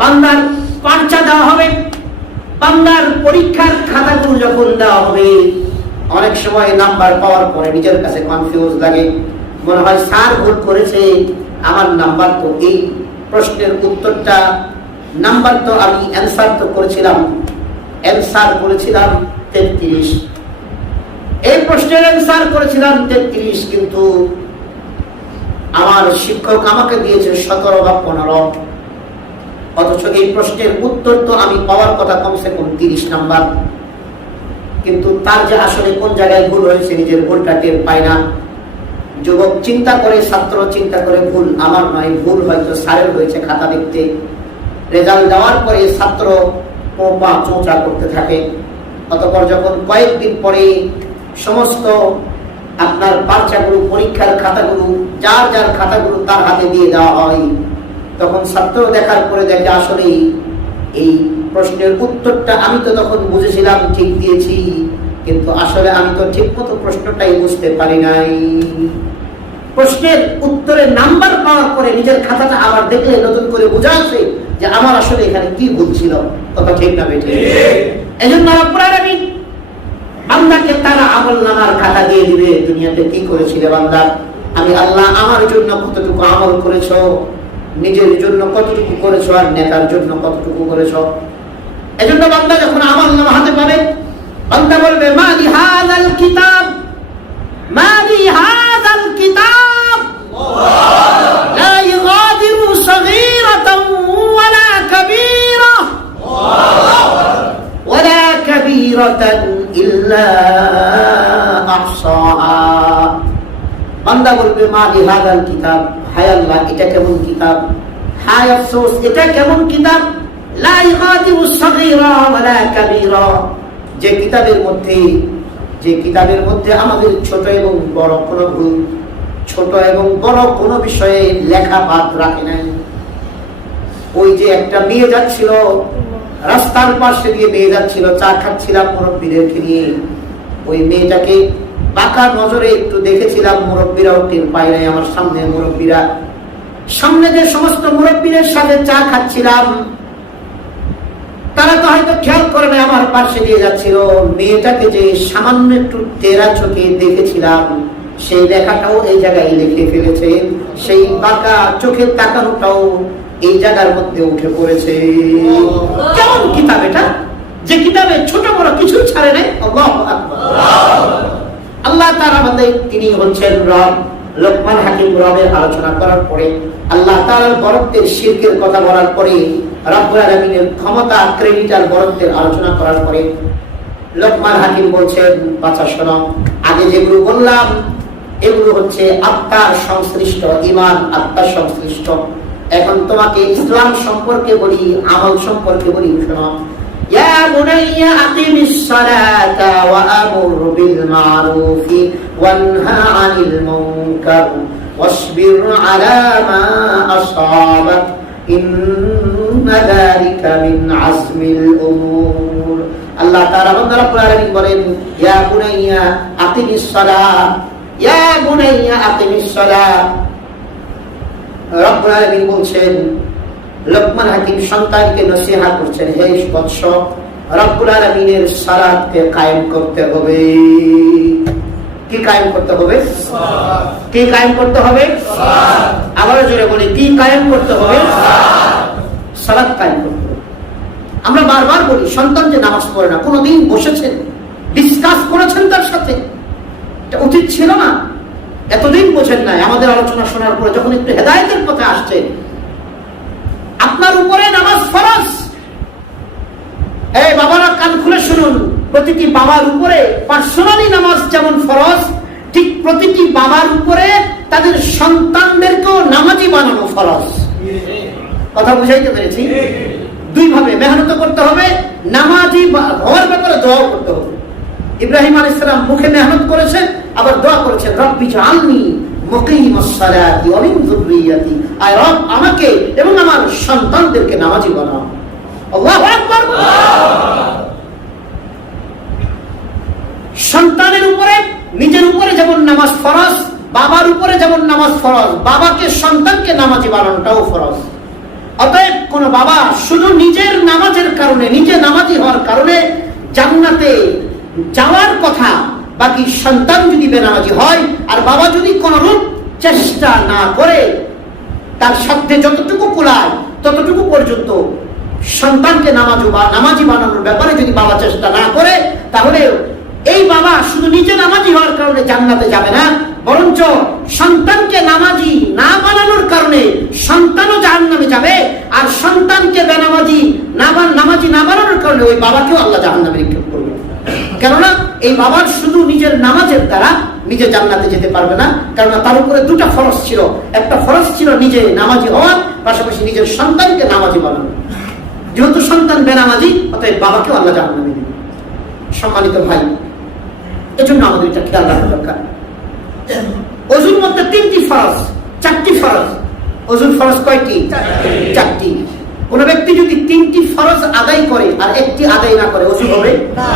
বান্দার পার্চা দেওয়া হবে, বান্দার পরীক্ষার খাতাগুলো যখন দেওয়া হবে, অনেক সময় নাম্বার পাওয়ার পরে নিজের কাছে কনফিউজ লাগে, মনে হয় স্যার ভুল করেছে, আমার নাম্বার তো এই প্রশ্নের উত্তরটা, নাম্বার তো আমি অ্যানসার করেছিলাম 33, এই প্রশ্নের অ্যানসার করেছিলাম 33, কিন্তু আমার শিক্ষক আমাকে দিয়েছে 17 বা 15, অথচ এই প্রশ্নের উত্তর তো আমি পাওয়ার কথা কমসে কম 30 নাম্বার, কিন্তু তার যে আসলে কোন জায়গায় ভুল হয়েছে নিজের ভুলটা টের পায় না। যুবক চিন্তা করে, ছাত্র চিন্তা করে, ভুল আমার নয়, ভুল হয়তো স্যারের হয়েছে খাতা দেখতে। রেজাল্ট দেওয়ার পরে ছাত্র চোঁচা করতে থাকে, অতঃপর যখন কয়েকদিন পরে সমস্ত আপনার পার্চাগুলো, পরীক্ষার খাতাগুলো, যার খাতাগুলো তার হাতে দিয়ে দেওয়া হয়, তখন ছাত্র দেখার পরে দেখে আসলে এই প্রশ্নের উত্তরটা আমি তো তখন বুঝেছিলাম, ঠিক দিয়েছি, কিন্তু আসলে আমি তো ঠিক মতো প্রশ্নটাই বুঝতে পারি নাই। প্রশ্নের উত্তরের নাম্বার পাওয়ার পরে নিজের খাতাটা আবার দেখলে নতুন করে বোঝা আছে যে আমার আসলে এখানে কি ভুল ছিল, কথা ঠিক না বেঠিক? এজন্য রব্বুল আলামিন বান্দাকে তার আমলনামার খাতা দিয়ে দিবে, দুনিয়াতে কি করেছিলে বান্দা, আমি আল্লাহ আমার জন্য কতটুকু আমল করেছো, নিজের জন্য কতটুকু করেছো, আর নেতার জন্য কতটুকু করেছো। এজন্য বান্দা যখন আমলনামা হাতে পাবে, বান্দা বলবে, মালি হাযাল কিতাব, মালি হাযাল কিতাব লা ইগাদিরু সগীরাতান ওয়ালা কাবীরা ওয়ালা কাবীরাতান ইল্লা আহসাহা। বান্দা বলবে মা লিহাদাল কিতাব, হায় আল্লাহ এটা কেমন কিতাব, হায় আফসোস এটা কেমন কিতাব, লা ইগাদিরু সাগীরা ওয়ালা কাবীরা, যে কিতাবের মধ্যে আমাদের ছোট এবং বড় কোনো ভুল, ছোট এবং বড় কোনো বিষয়ে লেখা বাদ রাখে নাই। ওই যে একটা মেয়ে যাচ্ছিল, রাস্তার পাশে দিয়ে মেয়ে যাচ্ছিল, চা খাচ্ছিলাম মুরব্বীদেরকে নিয়ে, ওই মেয়েটাকে বাঁকা নজরে একটু দেখেছিলাম, মুরব্বীরাও টের পায় নাই। আমার সামনে যে সমস্ত মুরব্বীদের সাথে চা খাচ্ছিলাম, তারা তো হয়তো খেয়াল করে না, আমার পাশে দিয়ে যাচ্ছিল। মেয়েটাকে যে সামান্য একটু টেরা চোখে দেখেছিলাম, সেই লেখাটাও এই জায়গায় লিখে ফেলেছে, সেই বাঁকা চোখের তাকানোটাও এই জায়গার মধ্যে উঠে পড়েছে। কেমন কিতাব এটা, যে কিতাবে ছোট বড় কিছু ছাড়ে নাই। আল্লাহু আকবার। আল্লাহ তাআলা বান্দা, তিনি হচ্ছেন রব। লোকমান হাকিম রবের আলোচনা করার পরে, আল্লাহ তাআলার বরত্বের, শিরকের কথা বলার পরে, রব্বুল আলামিনের ক্ষমতা, ক্রেডিট আর বরত্বের আলোচনা করার পরে লোকমান হাকিম বলছেন, বাচ্চা শোনো, আগে যেগুলো বললাম এগুলো হচ্ছে আত্মার সংশ্লিষ্ট, ঈমান আত্মার সংশ্লিষ্ট। এখন তোমাকে ইসলাম সম্পর্কে বলি, আমল সম্পর্কে বলি, শোনো। ইয়া বুনাইয়া আকিমিস সালাতা ওয়া আমুর বিল মারুফি ওয়ানহা আনিল মুনকার ওয়াসবির আলা মা আসাবাক ইন্না যালিকা মিন আজমিল উমুর। আল্লাহ তাআলা রব্বুল আলামিন বলেন, ইয়া বুনাইয়া আকিমিস সালাত, ইয়া বুনাইয়া আকিমিস সালাত। রব্বুল আলামিন বলছেন, লোকমান হাকিম সন্তানকে নসিহত করছেন, হে বৎস, রব্বুল আলামিনের সালাতকে কায়েম করতে হবে। কি কায়েম করতে হবে? সালাত। কি কায়েম করতে হবে? সালাত। আবার জোরে বলি, কি কায়েম করতে হবে? সালাত। সালাত কায়েম করতে হবে। আমরা বারবার বলি, সন্তান যে নামাজ পড়ে না, কোনোদিন বসেছেন, ডিসকাস করেছেন তার সাথে? এটা উচিত ছিল না? এতদিন বোঝেন নাই, আমাদের আলোচনা শোনার পরে যখন একটু হেদায়েতের পথে আসছে, আপনার উপরে নামাজ ফরজ। এই বাবারা কান খুলে শুনুন, প্রতিটি বাবার উপরে পার্সোনালি নামাজ যেমন ফরজ, ঠিক প্রতিটি বাবার উপরে তাদের সন্তানদেরকেও নামাজি বানানো ফরজ। কথা বুঝাইতে পেরেছি? দুই ভাবে মেহনত করতে হবে, নামাজি হওয়ার ব্যাপারে দোয়া করতে হবে। ইব্রাহিম আলাইহিস সালাম মুখে মেহনত করেছেন, আবার দোয়া করেছেন, রব্বি জাআলনি মুকিমাস সালাতি ওয়া মিন যুররিয়াতি, আয় রব আমাকে এবং আমার সন্তানদেরকে নামাজি বানাও। আল্লাহু আকবার। সন্তানের উপরে, নিজের উপরে যেমন নামাজ ফরজ, বাবার উপরে যেমন নামাজ ফরজ, বাবাকে সন্তানকে নামাজি বানানোটাও ফরজ। অতএব কোন বাবা শুধু নিজের নামাজের কারণে, নিজে নামাজি হওয়ার কারণে জান্নাতে যাওয়ার কথা, বাকি সন্তান যদি বেনামাজি হয় আর বাবা যদি কোনরূপ চেষ্টা না করে, তার সাথে যতটুকু কুলায় ততটুকু পর্যন্ত সন্তানকে নামাজি বানানোর ব্যাপারে যদি বাবা চেষ্টা না করে, তাহলে এই বাবা শুধু নিজে নামাজি হওয়ার কারণে জান্নাতে যাবে না, বরঞ্চ সন্তানকে নামাজি না বানানোর কারণে সন্তানও জাহান্নামে যাবে, আর সন্তানকে বেনামাজি নামাজি না বানানোর কারণে ওই বাবাকেও আল্লাহ জাহান্নামে নিক্ষেপ করবে। কেননা এই বাবার শুধু নিজের নামাজের দ্বারা নিজে জান্নাতে যেতে পারবে না, কেননা তার উপরে দুটা ফরজ ছিল। একটা ফরজ ছিল নিজে নামাজি হওয়ার, পাশাপাশি নিজের সন্তানকে নামাজি বানানো। যেহেতু সন্তান বেনামাজি, অতএব বাবাকেও আল্লাহ জাহান্নামে দিবে। সম্মানিত ভাই, এজন্য আমাদের এটা খেয়াল রাখা দরকার। ওযুর মধ্যে তিনটি ফরজ, চারটি ফরজ। ওযুর ফরজ কয়টি? চারটি। কোন ব্যক্তি যদি তিনটি ফরজ আদায় করে আর একটি আদায় না করে, ওযু হবে না?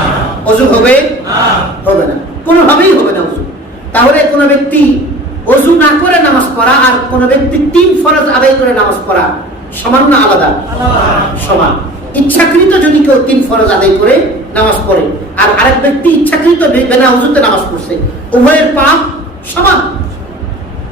ওযু হবে না? হবে না, কোনোভাবেই হবে না ওযু। তাহলে কোন ব্যক্তি ওযু না করে নামাজ পড়া আর কোন ব্যক্তি তিন ফরজ আদায় করে নামাজ পড়া সমান না আলাদা? সমান। ইচ্ছাকৃত যদি কেউ তিন ফরজ আদায় করে নামাজ পড়ে আর আরেক ব্যক্তি ইচ্ছাকৃত বিনা ওযুতে নামাজ পড়ছে, উভয়ের পাপ সমান।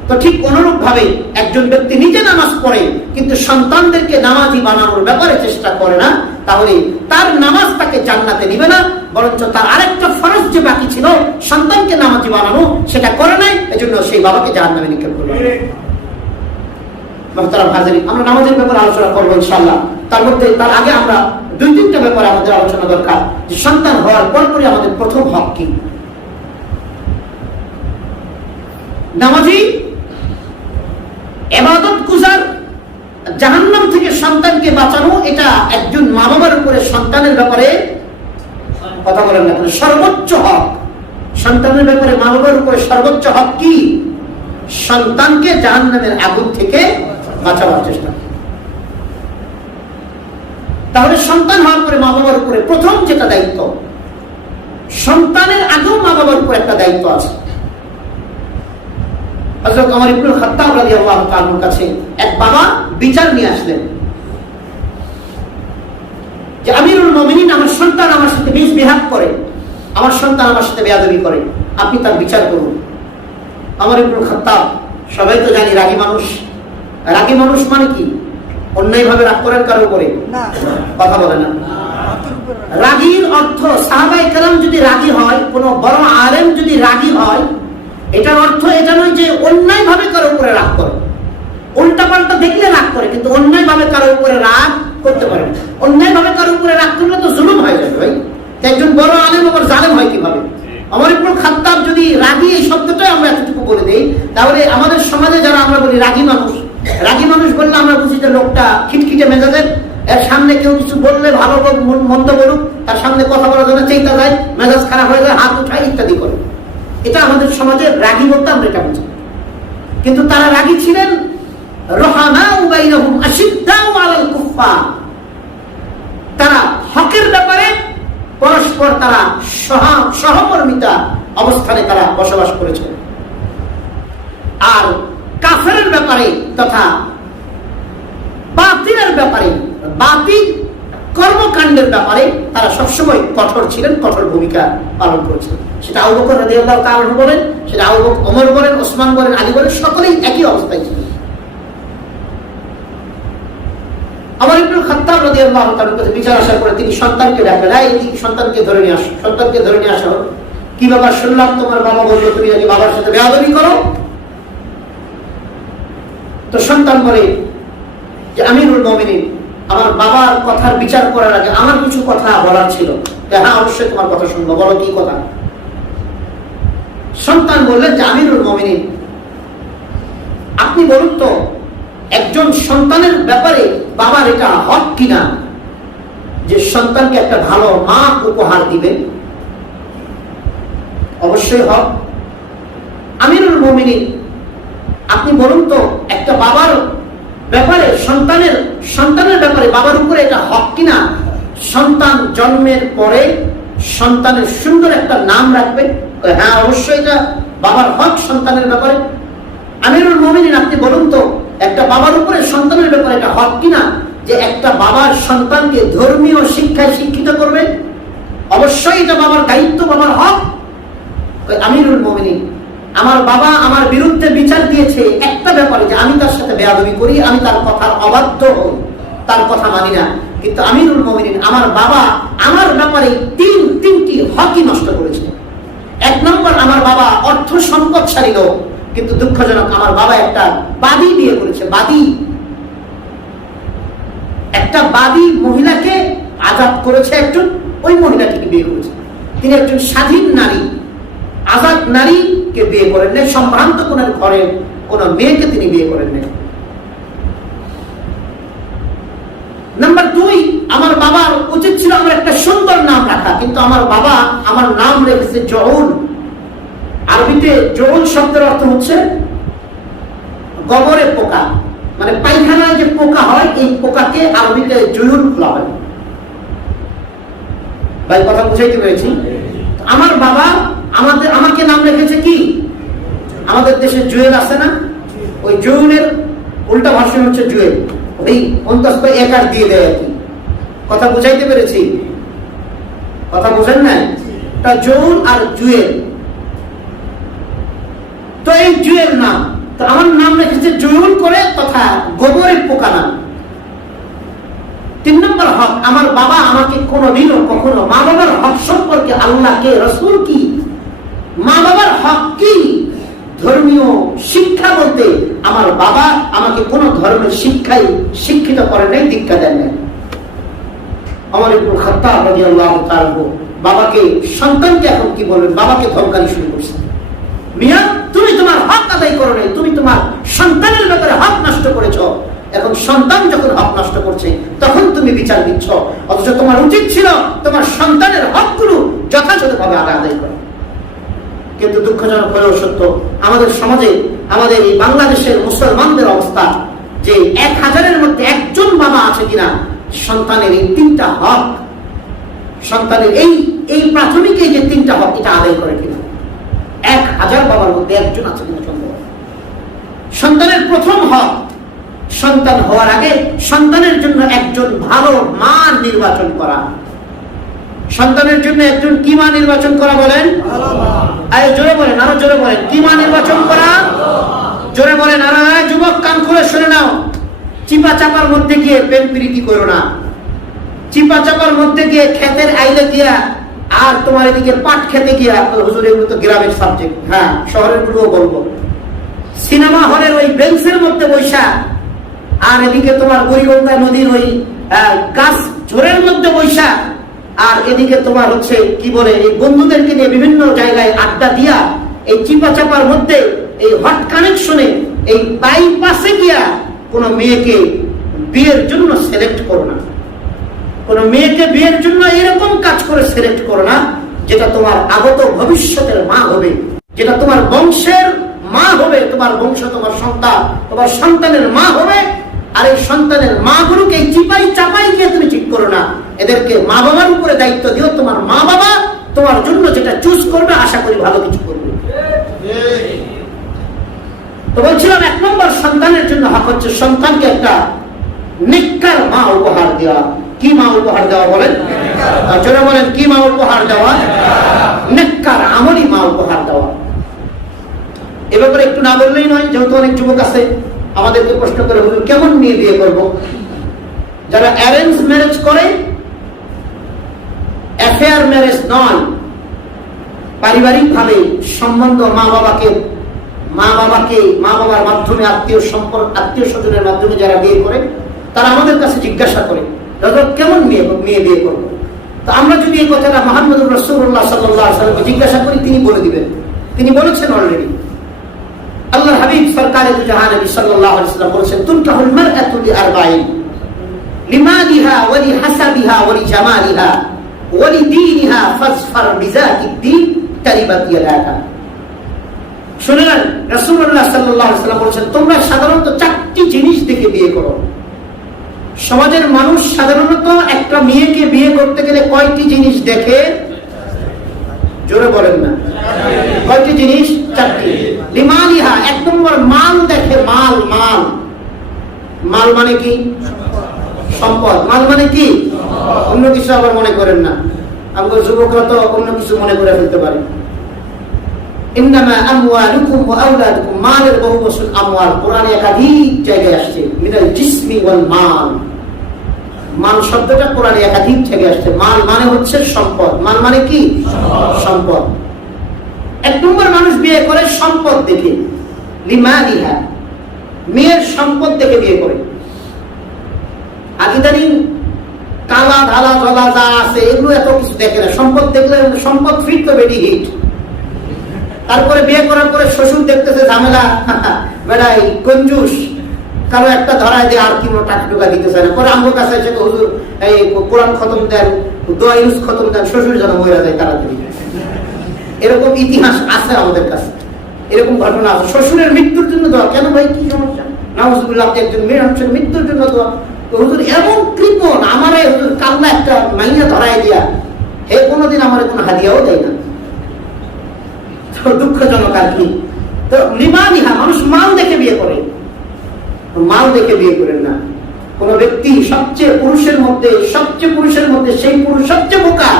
তো ঠিক অনুরূপ ভাবে একজন ব্যক্তি নিজে নামাজ পড়ে কিন্তু সন্তানদেরকে নামাজি বানানোর ব্যাপারে চেষ্টা করে না, তাহলে তার নামাজ তাকে জান্নাতে নিবে না, বরঞ্চ তার আরেকটা ফরজ যে বাকি ছিল সন্তানকে নামাজি বানানো, সেটা করে নাই, এজন্য সেই বাবাকে জাহান্নামে নিক্ষেপ করবে। মুহতারাম হাজিরিন, আমরা নামাজের ব্যাপারে আলোচনা করবো ইনশাআল্লাহ। তার আগে আমরা দুই তিনটা ব্যাপারে আমাদের আলোচনা দরকার যে সন্তান হওয়ার পরপরই আমাদের প্রথম হক কি। নামাজি, ইবাদত গুজার, জাহান্নাম থেকে সন্তানকে বাঁচানো, এটা একজন মা বাবার উপরে সন্তানের ব্যাপারে কথা বলেন না সর্বোচ্চ হক। সন্তানের ব্যাপারে মা বাবার উপরে সর্বোচ্চ হক কি? সন্তানকে জাহান্নামের আগুন থেকে বাঁচাবার চেষ্টা। তাহলে সন্তান হওয়ার পরে মা বাবার উপরে প্রথম যেটা দায়িত্ব, সন্তানের আগেও মা বাবার উপর একটা দায়িত্ব আছে। হযরত ওমর ইবনে খাত্তাব রাদিয়াল্লাহু তাআলার কাছে এক বাবা বিচার নিয়ে আসলেন যে আমিরুল মুমিনিন, আমার সন্তান আমার সাথে মিসবিহেভ করে, আমার সন্তান আমার সাথে বেয়াদবি করে, আপনি তার বিচার করুন। ওমর ইবনে খাত্তাব, সবাই তো জানি রাগী মানুষ। রাগী মানুষ মানে কি? অন্যায়ভাবে রাগ করেন কারো উপরে? কথা বলে না। রাগীর অর্থ, সাহাবায়ে কেরাম যদি রাগী হয়, কোন বড় আলেম যদি রাগী হয়, এটার অর্থ এটা নয় যে অন্যায় ভাবে কারো উপরে রাগ করে। উল্টা পাল্টা দেখলে রাগ করে, কিন্তু অন্যায় ভাবে কারো উপরে রাগ করতে পারে না। অন্যায় ভাবে কারো উপরে রাগ করলে তো জুলুম হয়ে যাবে ভাই। একজন বড় আলেম আবার জালেম হয় কিভাবে? ওমর ইবনে খাত্তাব যদি রাগী, এই শব্দটাই আমরা এতটুকু বলে দেই, তাহলে আমাদের সমাজে যারা আমরা বলি রাগী মানুষ, রাগী মানুষ বললে আমরা বুঝি যে লোকটা খিটখিটে মেজাজের, এর সামনে কেউ কিছু বললে ভালো মন্দ বলুক, তার সামনে কথা বলার জন্য চেষ্টা যায়, মেজাজ খারাপ হয়ে যায়, হাত উঠায় ইত্যাদি করে। এটা আমাদের সমাজের রাগী বলতে আমরা এটা বুঝি। কিন্তু তারা রাগী ছিলেন রহামাউ বাইনাহুম আশিদ্দাউ আলাল কুফফার। তারা হকের ব্যাপারে পরস্পর তারা সহমর্মিতা অবস্থানে তারা বসবাস করেছে। আর কাফেরের ব্যাপারে তথা বাতিলের ব্যাপারে, বাতিল কর্মকাণ্ডের ব্যাপারে তারা সবসময় কঠোর ছিলেন, কঠোর ভূমিকা পালন করেছেন। সেটা আবু বকর রাদিয়াল্লাহু তাআলা বলেন, সেটা ওমর বলেন, ওসমান বলেন, আলী বলেন, সকলেই একই অবস্থায় ছিলেন। ওমর ইবনে খাত্তাব রাদিয়াল্লাহু তাআলার কাছে বিচার আসার পরে তিনি সন্তানকে ডাকলেন, এই সন্তানকে ধরে নিয়ে আসো, সন্তানকে ধরে নিয়ে আসো। কি ব্যাপার? শুনলাম তোমার বাবা বললো তুমি নাকি বাবার সাথে বেয়াদবি করো। তো সন্তান বলে যে আমিরুল মুমিনিন, আমার বাবার কথার বিচার করার আগে আমার কিছু কথা বলার ছিল। হ্যাঁ, অবশ্যই তোমার কথা শুনবো, বলো কি কথা। সন্তান বললেন যে আমিরুল মুমিনিন, আপনি বলুন তো একজন সন্তানের ব্যাপারে বাবার এটা হক কিনা যে সন্তানকে একটা ভালো মা উপহার দিবেন? অবশ্যই হক। আমিরুল মুমিনিন, আপনি বলুন তো একটা বাবার ব্যাপারে, সন্তানের ব্যাপারে বাবার উপরে এটা হক কিনা সন্তান জন্মের পরে সন্তানের সুন্দর একটা নাম রাখবে? হ্যাঁ, অবশ্যই এটা বাবার হক সন্তানের ব্যাপারে। আমিরুল মুমিনিন, আপনি বলুন তো একটা বাবার উপরে সন্তানের ব্যাপারে এটা হক কিনা যে একটা বাবার সন্তানকে ধর্মীয় শিক্ষায় শিক্ষিত করবে? অবশ্যই এটা বাবার দায়িত্ব, বাবার হক। আমিরুল মুমিনিন, আমার বাবা আমার বিরুদ্ধে বিচার দিয়েছে একটা ব্যাপারে যে আমি তার সাথে বেয়াদবি করি, আমি তার কথার অবাধ্য হই, তার কথা মানি না। কিন্তু আমিরুল মুমিনিন, আমার বাবা আমার ব্যাপারে তিনটি হকই নষ্ট করেছে। এক নম্বর, আমার বাবা অর্থ সম্পদশালী লোক, কিন্তু দুঃখজনক আমার বাবা একটা বাদী বিয়ে করেছে। একটা বাদী মহিলাকে আজাদ করেছে, একজন ওই মহিলাটিকে বিয়ে করেছে। তিনি একজন স্বাধীন নারী, আজাদ নারীকে বিয়ে করেন নাই, সম্ভ্রান্ত কোন ঘরের কোন মেয়েকে তিনি বিয়ে করেন নাই। নাম্বার 2, আমার বাবার উচিত ছিল আমার একটা সুন্দর নাম রাখা, কিন্তু আমার বাবা আমার নাম রেখেছে জউল। আরবিতে জউল শব্দের অর্থ হচ্ছে গোবরে পোকা, মানে পায়খানায় যে পোকা হয় এই পোকাকে আরবিতে জুয়ুল বলা হয়। ভাই কথা বুঝাইতে পেরেছি? আমার বাবা আমাকে নাম রেখেছে কি? আমাদের দেশে জুয়েল আছে না, ওই জুয়েলের উল্টা ভার্সন হচ্ছে জুয়েল, ওই 50 একর দিয়ে দেয় আর কি। কথা বুঝাইতে পেরেছি? কথা বুঝেন নাই? তা জউল আর জুয়েল, তো এই জুয়েল নাম, তো আমার নাম রেখেছে জুয়েল করে তথা গোবরের পোকা নাম। 3 নম্বর হক, আমার বাবা আমাকে কোনোদিনও কখনো মা বাবার হক সম্পর্কে, আল্লাহ কে, রাসূল কি, মা বাবার হক কি, ধর্মীয় শিক্ষা বলতে আমার বাবা আমাকে কোন ধর্মের শিক্ষায় শিক্ষিত করেন নাই, দীক্ষা দেন নাই। ওমর ইবনে খাত্তাব রাদিয়াল্লাহু তাআলা বাবাকে, সন্তানকে এখন কি বলবেন, বাবাকে ধমকানি শুরু করছে, মিয়া তুমি তোমার হক আদায় করো নাই, তুমি তোমার সন্তানের ব্যাপারে হক নষ্ট করেছো, এখন সন্তান যখন হক নষ্ট করছে তখন তুমি বিচার দিচ্ছ, অথচ তোমার উচিত ছিল তোমার সন্তানের হকগুলো যথাযথভাবে আদায় করা। কিন্তু দুঃখজনক হলেও সত্য, আমাদের সমাজে, আমাদের এই বাংলাদেশের মুসলমানদের অবস্থা যে 1000-এর মধ্যে একজন বাবা আছে কিনা সন্তানের এই 3টা হক, সন্তানের এই প্রাথমিক এই যে 3টা হক এটা আদায় করে কিনা। 1000 বাবার মধ্যে একজন আছে কিনা সন্তান। সন্তানের প্রথম হক, সন্তান হওয়ার আগে সন্তানের জন্য একজন ভালো মা নির্বাচন করা। সন্তানের জন্য একজন কি মা নির্বাচন করা বলেন? জোরে বলেন, আরো জোরে বলেন, কি মা নির্বাচন করা? জোরে বলেন, আর যুবক কান খুলে শুনে নাও, চিপা চাপার মধ্যে গিয়ে প্রেম প্রীতি করো না, চিপা চাপার মধ্যে গিয়ে ক্ষেতের আইলে গিয়া আর তোমার এদিকে পাট খেতে গিয়া, হুজুর এগুলো তো গ্রামের সাবজেক্ট, হ্যাঁ শহরের গুলোও বলবো, সিনেমা হলের ওই বেঞ্চের মধ্যে বৈশা আর এদিকে তোমার বুড়িগঙ্গা নদীর ওই গাছ ঝোরের মধ্যে বৈশা আর এদিকে তোমার হচ্ছে কি বলে এই বন্ধুদেরকে নিয়ে বিভিন্ন জায়গায় আড্ডা দিয়া এই চিপা চাপার মধ্যে এই হট কানেকশনে এই বাইপাসে গিয়া কোন মেয়েকে বিয়ের জন্য সিলেক্ট করো না। কোন মেয়েকে বিয়ের জন্য এরকম কাজ করে সিলেক্ট করো না যেটা তোমার আগত ভবিষ্যতের মা হবে, যেটা তোমার বংশের মা হবে, তোমার বংশ, তোমার সন্তান, তোমার সন্তানের মা হবে। আর এই সন্তানের মা গুলোকে চিপাই চাপাই গিয়ে তুমি ঠিক করো না, এদেরকে মা বাবার উপরে দায়িত্ব দিও। তোমার মা বাবা তোমার জন্য যেটা চুজ করবে আশা করি ভালো কিছু করবে। তো বলছিলাম 1 নম্বর সন্তানের জন্য হক হচ্ছে সন্তানকে একটা নেককার মা উপহার দেওয়া। কি মা উপহার দেওয়া বলেন? জোরে বলেন, কি মা উপহার দেওয়া? নেককার আমলি মা উপহার দেওয়া। এ ব্যাপারে একটু না বললেই নয়, যেহেতু অনেক যুবক আছে আমাদেরকে প্রশ্ন করে, হুজুর কেমন মেয়ে বিয়ে করব? যারা অ্যারেঞ্জ ম্যারেজ করে, অ্যাফেয়ার ম্যারেজ নয়, পারিবারিক ভাবে সম্বন্ধ মা বাবার মাধ্যমে আত্মীয় স্বজনের মাধ্যমে যারা বিয়ে করে তারা আমাদের কাছে জিজ্ঞাসা করে কেমন মেয়ে বিয়ে করবো। তো আমরা যদি এই কথাটা মুহাম্মদুর রাসূলুল্লাহ সাল্লাল্লাহু আলাইহি ওয়াসাল্লামকে জিজ্ঞাসা করি, তিনি বলে দিবেন। তিনি বলেছেন অলরেডি, আল্লাহর হাবিব সরকারে দু জাহান নবী সাল্লাল্লাহু আলাইহি ওয়াসাল্লাম বলেছেন, তুনকাহুল মারআতু লিআরবাঈন লিমালিহা ওয়া লিহাসাবিহা ওয়া লিজামালিহা ওয়া লিদীনিহা ফাসফার বিযাতিদ-দীন তারিবাত ইয়াদাকা। শুনলেন, রাসূলুল্লাহ সাল্লাল্লাহু আলাইহি ওয়াসাল্লাম বলেছেন, তোমরা সাধারণত 4টি জিনিস দেখে বিয়ে করো। সমাজের মানুষ সাধারণত একটা মেয়েকে বিয়ে করতে গেলে কয়টি জিনিস দেখে? জোরে বলেন না, কয়টি জিনিস? 4টি। লিমালিহা, 1 নম্বর মাল দেখে। মাল মানে কি? সম্পদ। মাল মানে কি? অন্য কিছু আবার মনে করেন না, আমাদের যুবকরা তো অন্য কিছু মনে করে ফেলতে পারে। ইন্নামা আমওয়ালুকুম ওয়া আওলাদুকুম, মালের বহু বচন আমওয়াল, কোরআনে একাধিক জায়গায় আসছে। মিনাল জিসমি ওয়াল মাল, মাল শব্দটা কোরআনে একাধিক জায়গায় আসছে। মাল মানে হচ্ছে সম্পদ। মাল মানে কি? সম্পদ। 1 নম্বর মানুষ বিয়ে করে সম্পদ দেখে, লিমালিহা, মেয়ের সম্পদ দেখে বিয়ে করে। আর ইদানিং কালা ঢালা জলা যা আছে এগুলো এত কিছু দেখে না, সম্পদ দেখলে সম্পদ ফিট তো বেডি হিট। তারপরে বিয়ে করার পরে শ্বশুর দেখতেছে ঝামেলা, বেড়াই কঞ্জুস, কারো একটা ধরায় দিয়ে আর কিনো টাকা টুকা দিতেছে না। পরে আমার কাছে এসে হুজুর এই কোরআন খতম দেন, দোয়া ইউজ খতম দেন, শ্বশুর যেন মরে যায় তাড়াতাড়ি। এরকম ইতিহাস আছে আমাদের কাছে, এরকম ঘটনা আছে। শ্বশুরের মৃত্যুর জন্য দোয়া, কেন ভাই কি সমস্যা? নাউজুবিল্লাহ, আপনি একজন মেয়ে হচ্ছেন, মৃত্যুর জন্য দোয়া। হুজুর এমন কৃপণ, আমার হুজুর কাল্লা একটা মাইয়া ধরায় দিয়া, হে কোনোদিন আমার কোনো হাদিয়াও দেয় না। দুঃখজনক আর কি। তো লিমানিহা, মানুষ মাল দেখে বিয়ে করে। মাল দেখে বিয়ে করেন না। কোন ব্যক্তি সবচেয়ে পুরুষের মধ্যে সেই পুরুষ সবচেয়ে বোকা,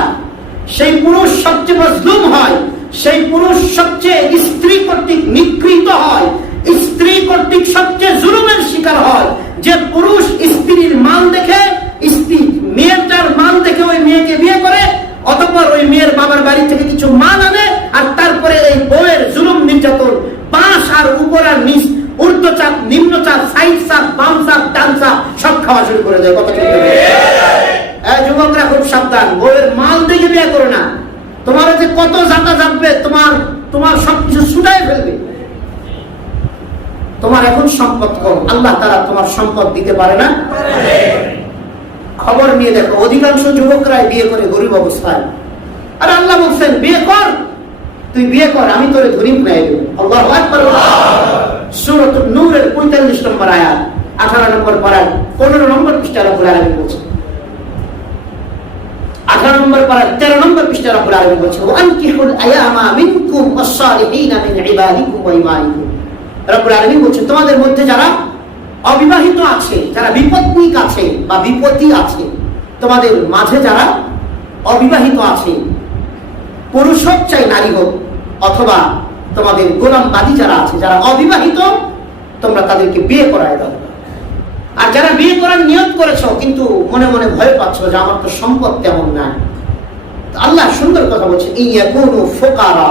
সেই পুরুষ সবচেয়ে মজলুম হয়, সেই পুরুষ সবচেয়ে স্ত্রী কর্তৃক নিগৃহীত হয়, স্ত্রী কর্তৃক সবচেয়ে জুলুমের শিকার হয়। যে পুরুষ স্ত্রীর মাল দেখে, স্ত্রী মেয়েটার মাল দেখে ওই মেয়েকে বিয়ে করে, অতঃপর ওই মেয়ের বাবার বাড়ি থেকে কিছু মাল আনে, আর তারপরে এই বউয়ের জুলুম নির্যাতন, বাঁশ আর উপর আর নিচ, ঊর্ধ্ব চাপ, নিম্ন চাপ, সাইড চাপ, বাম চাপ, ডান চাপ সব খাওয়া শুরু করে দেয়। কথা ঠিক, যুবকরা খুব সাবধান, বউয়ের মাল দেখে বিয়ে করো না। তোমার যে কত জাতা যাবে, তোমার সবকিছু ছুটাই ফেলবে। তোমার এখন সম্পদ কম, আল্লাহ তাআলা তোমার সম্পদ দিতে পারে না। খবর নিয়ে দেখো, অধিকাংশ যুবকরাই বিয়ে করে গরিব অবস্থায়। আর আল্লাহ বলছেন বিয়ে কর, তুই বিয়ে কর, আমি তোরে ধনী বানাই দেব। আল্লাহু আকবার। সূরা নূরের 45 নম্বর আয়াত, 18 নম্বর পারা, 15 নম্বর পৃষ্ঠা রব্বুল আলামিন বলছেন। 18 নম্বর পারা 13 নম্বর পৃষ্ঠা রব্বুল আলামিন বলছেন, ওয়ানকিহুল আয়ামা মিনকুম ওয়াস-সালিহিনা মিন ইবাদিকুম ওয়া ইমাইকুম। রব্বুল আলামিন বলছেন, তোমাদের মধ্যে যারা অবিবাহিত আছে, যারা বিপত্নিক আছে বা বিপত্তি আছে, তোমাদের মাঝে যারা অবিবাহিত আছে, পুরুষ হোক চাই নারী হোক, অথবা তোমাদের গোলামবাদী যারা আছে, যারা অবিবাহিত, তোমরা তাদেরকে বিয়ে করায় দাও। আর যারা বিয়ে করার নিয়ত করেছো কিন্তু মনে মনে ভয় পাচ্ছ যে আমার তো সম্পদ তেমন নাই, আল্লাহ সুন্দর কথা বলছে, ইয়াকুনু ফুকারা।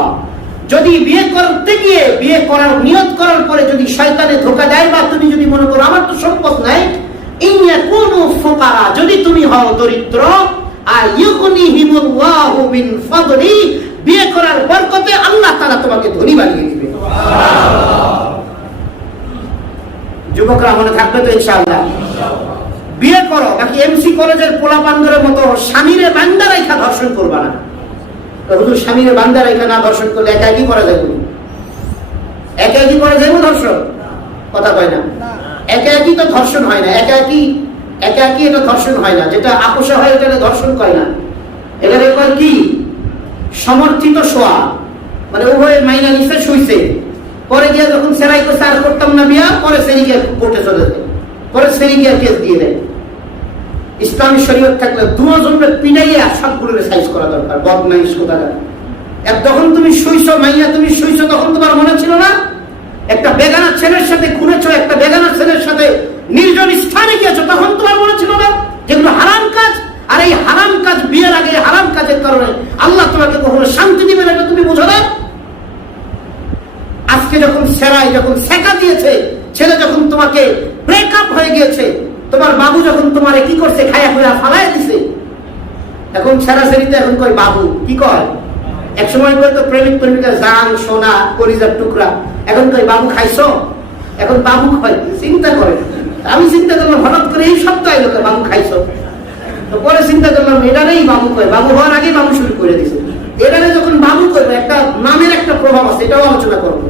যদি বিয়ে করতে গিয়ে বিয়ে করার নিয়ত করার পরে যদি শয়তানে ধোঁকা দেয়, বা তুমি যদি মনে করো আমার তো সম্পদ নাই, ইয়াকুনু ফুকারা, যদি তুমি হও দরিদ্র, আর ইউগনিহিমুল্লাহু মিন ফাদলি, বিয়ে করার বরকতে আল্লাহ তাআলা তোমাকে ধনী বানিয়ে দিবে। যুবকরা মনে থাকবে তো ইনশাআল্লাহ? বিয়ে করো, বাকি এমসি কলেজের পোলাপানদের মতো স্বামীরে বান্দা রাইখা ধর্ষণ করবা না। হুজুর স্বামীরে বান্দা রাইখা না ধর্ষণ করলে একা একই করা যাবে, একা একই করা যাবে ধর্ষণ? কথা কয় না, একা একই তো ধর্ষণ হয় না, একা একই এটা ধর্ষণ হয় না। যেটা আপোষা হয় এটা ধর্ষণ করে না, এটা কয় কি সমর্থিত শোয়া, মানে উভয়ে মাইনা নিচে শুইছে, পরে গিয়ে যখন সেরাই করছে আর করতাম না বিয়া, পরে সেরি গিয়ে কোর্টে চলে যায়, পরে সেরি গিয়ে কেস দিয়ে দেয়। ইসলামী শরীয়ত থাকলে দুজনকে পিটাইয়া সবগুলোরে সাইজ করা দরকার। বদমাইশ কোথাকার। আর তখন তুমি শুইছো মাইয়া, তুমি শুইছো, তখন তোমার মনে ছিল না একটা বেগানা ছেলের সাথে ঘুরেছো, একটা বেগানা ছেলের সাথে নির্জন স্থানে গিয়েছো, তখন তোমার মনে ছিল না যেগুলো হারাম কাজ? আর এই হারাম কাজ, বিয়ের আগে হারাম কাজের কারণে আল্লাহ তোমাকে কখনো শান্তি দিবে না, তুমি বোঝো না? আজকে যখন সেকা দিয়েছে, ছেলে যখন তোমাকে ব্রেকআপ হয়ে গিয়েছে, তোমার বাবু যখন তোমারে কি করছে, খায়া খুয়া ফালাই দিছে, এখন সেরাসেরিতে এখন কয় বাবু, কি কয়? এক সময় কয় তো প্রেমিক প্রেমিকা জান সোনা কলিজার টুকরা, এখন কয় বাবু খাইছো, এখন বাবু কয়। চিন্তা করে, আমি চিন্তা করলাম হঠাৎ করে এই সপ্তাহে লোকে বাবু খাইছো, তো পরে চিন্তা করলাম এটা নেই বাবু কয়, বাবু হওয়ার আগে বাবু শুরু করে দিছে। এখানে যখন বাবু করবে, একটা নামের একটা প্রভাব আছে, এটাও আলোচনা করবো।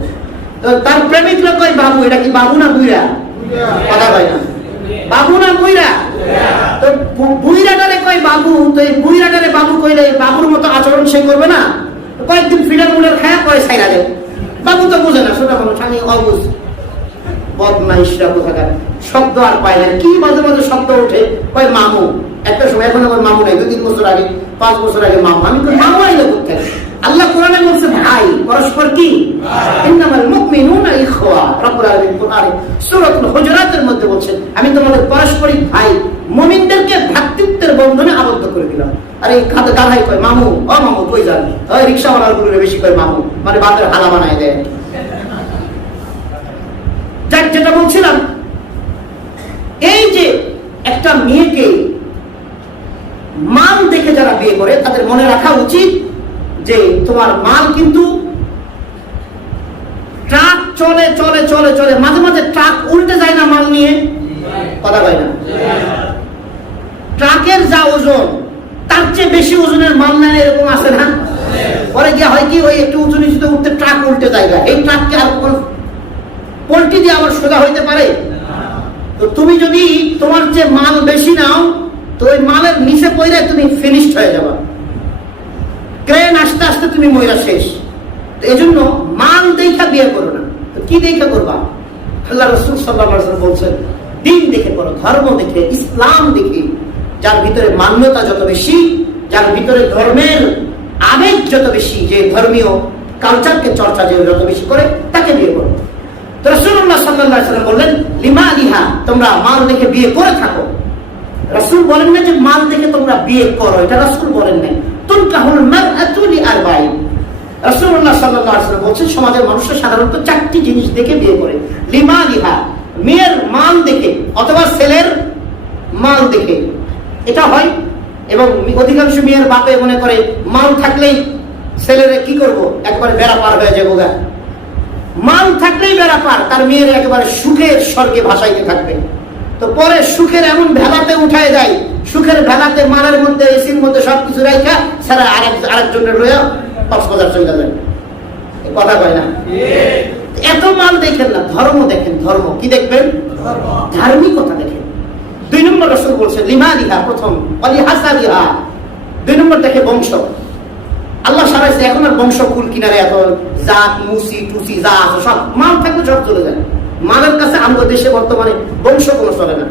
তো তার প্রেমিকরা কয় বাবু, এটা কি বাবু না বুইরা? কথা কয় না, বাবু না বুইরা? তো বুইরাটারে কয় বাবু, তো এই বুইরাটারে বাবু কইলে বাবুর মতো আচরণ সে করবে না? কয়েকদিন ফিডার মুডার খায়া কয় ছাইরা দেয়, বাবু তো বোঝে না, ছোট মানুষ, আমি অবুঝ। বদমাইশরা কোথাকার, শব্দ আর পায় না, কি মাঝে মাঝে শব্দ ওঠে, কয় মামু। একটা সময়, এখন আমার মামু নাই, 2-3 বছর আগে, 5 বছর আগে মামু। আমি মামু আইলে কোথায়? আল্লাহ কোরআনে বলছে ভাই, পরস্পর কি? ইন্নামাল মুমিনুনা ইখওয়া। রব্বুল আলামিন কোরআনে সূরাতুল হুজুরাতের মধ্যে বলছেন, আমি তোমাদের পারস্পরিক ভাই মুমিনদেরকে ভ্রাতৃত্বের বন্ধনে আবদ্ধ করে দিলাম। আর এই গাধাই কয় মামু, ও মামু কই যান? ওই রিকশাওয়ালার গুলোরে বেশি কয় মামু, মানে বাতের হালা বানায় দেয়। যাক, যেটা বলছিলাম, এই যে একটা মেয়েকে মাল দেখে যারা বিয়ে করে, তাদের মনে রাখা উচিত যে তোমার মাল কিন্তু ট্রাক চলে চলে চলে চলে, মাঝে মাঝে ট্রাক উল্টে যায় না মাল নিয়ে? কথা বলে না? ট্রাকের যা ওজন, তার চেয়ে বেশি ওজনের মাল নেয়, এরকম আছে না? পরে গিয়ে হয় কি, ওই একটু উঁচু নিচুতে উঠতে ট্রাক উল্টে জায়গা, এই ট্রাককে আর কোন পোল্ট্রি দিয়ে আবার সোজা হইতে পারে? তো তুমি যদি তোমার যে মাল বেশি নাও, তো ওই মালের নিচে পড়ে তুমি ফিনিশড হয়ে যাবা, ক্রেন আসতে আসতে তুমি মহিলা শেষ। তো এই জন্য মাল দেখা বিয়ে করো না। তো কি দেখে করবা? আল্লাহ রাসূল সাল্লাল্লাহু আলাইহি ওয়াসাল্লাম বলছেন, দিন দেখে করো, ধর্ম দেখে, ইসলাম দেখে। যার ভিতরে মান্যতা যত বেশি, যার ভিতরে ধর্মের আবেগ যত বেশি, যে ধর্মীয় কালচারকে চর্চা যে যত বেশি করে, তাকে বিয়ে করো। তো রাসূলুল্লাহ সাল্লাল্লাহু আলাইহি ওয়াসাল্লাম বললেন, লিমালিহা, তোমরা মাল দেখে বিয়ে করে থাকো। রাসূল বলেন না যে মাল দেখে তোমরা বিয়ে করো, এটা রাসূল বলেন না। তুনকাহুল মারআতু লিআরবাইন। রাসূলুল্লাহ সাল্লাল্লাহু আলাইহি ওয়াসাল্লাম বলেন, সমাজের মানুষরা সাধারণত 4টি জিনিস দেখে বিয়ে করে। লিমালিহা, মেয়ের মাল দেখে, অথবা ছেলের মাল দেখে। এটা হয় এবং অধিকাংশ মেয়ের বাপে মনে করে মাল থাকলেই ছেলেরে কি করব, একবার বেড়া পার হয়ে যাবো গা। মাল থাকলেই বেড়া পার, তার মেয়ের একেবারে সুখের স্বর্গে ভাসাইতে থাকবে। তো পরে সুখের এমন ভেলাতে উঠায় যায়, সুখের ভেলাতে মালের মধ্যে এসির মধ্যে সবকিছু রাখা সারা আরেকজনের রয়ে কক্সবাজার চলে যায়। কথা কয় না? এত মাল দেখেন না, ধর্ম দেখেন। ধর্ম কি দেখবেন? ধার্মিকতা দেখেন। 2 নম্বর রাসূল বলছেন লিমালিহা, প্রথম অলিহাসাবিহা, 2 নম্বর দেখে বংশ। আল্লাহ সারাইছে, এখন আর বংশ কুল কিনারে এত জাত মুসি টুসি যা আছে সব মাল থাকলে সব চলে যায়। মালের কাছে আমাদের দেশে বর্তমানে বংশ কোনো চলে না,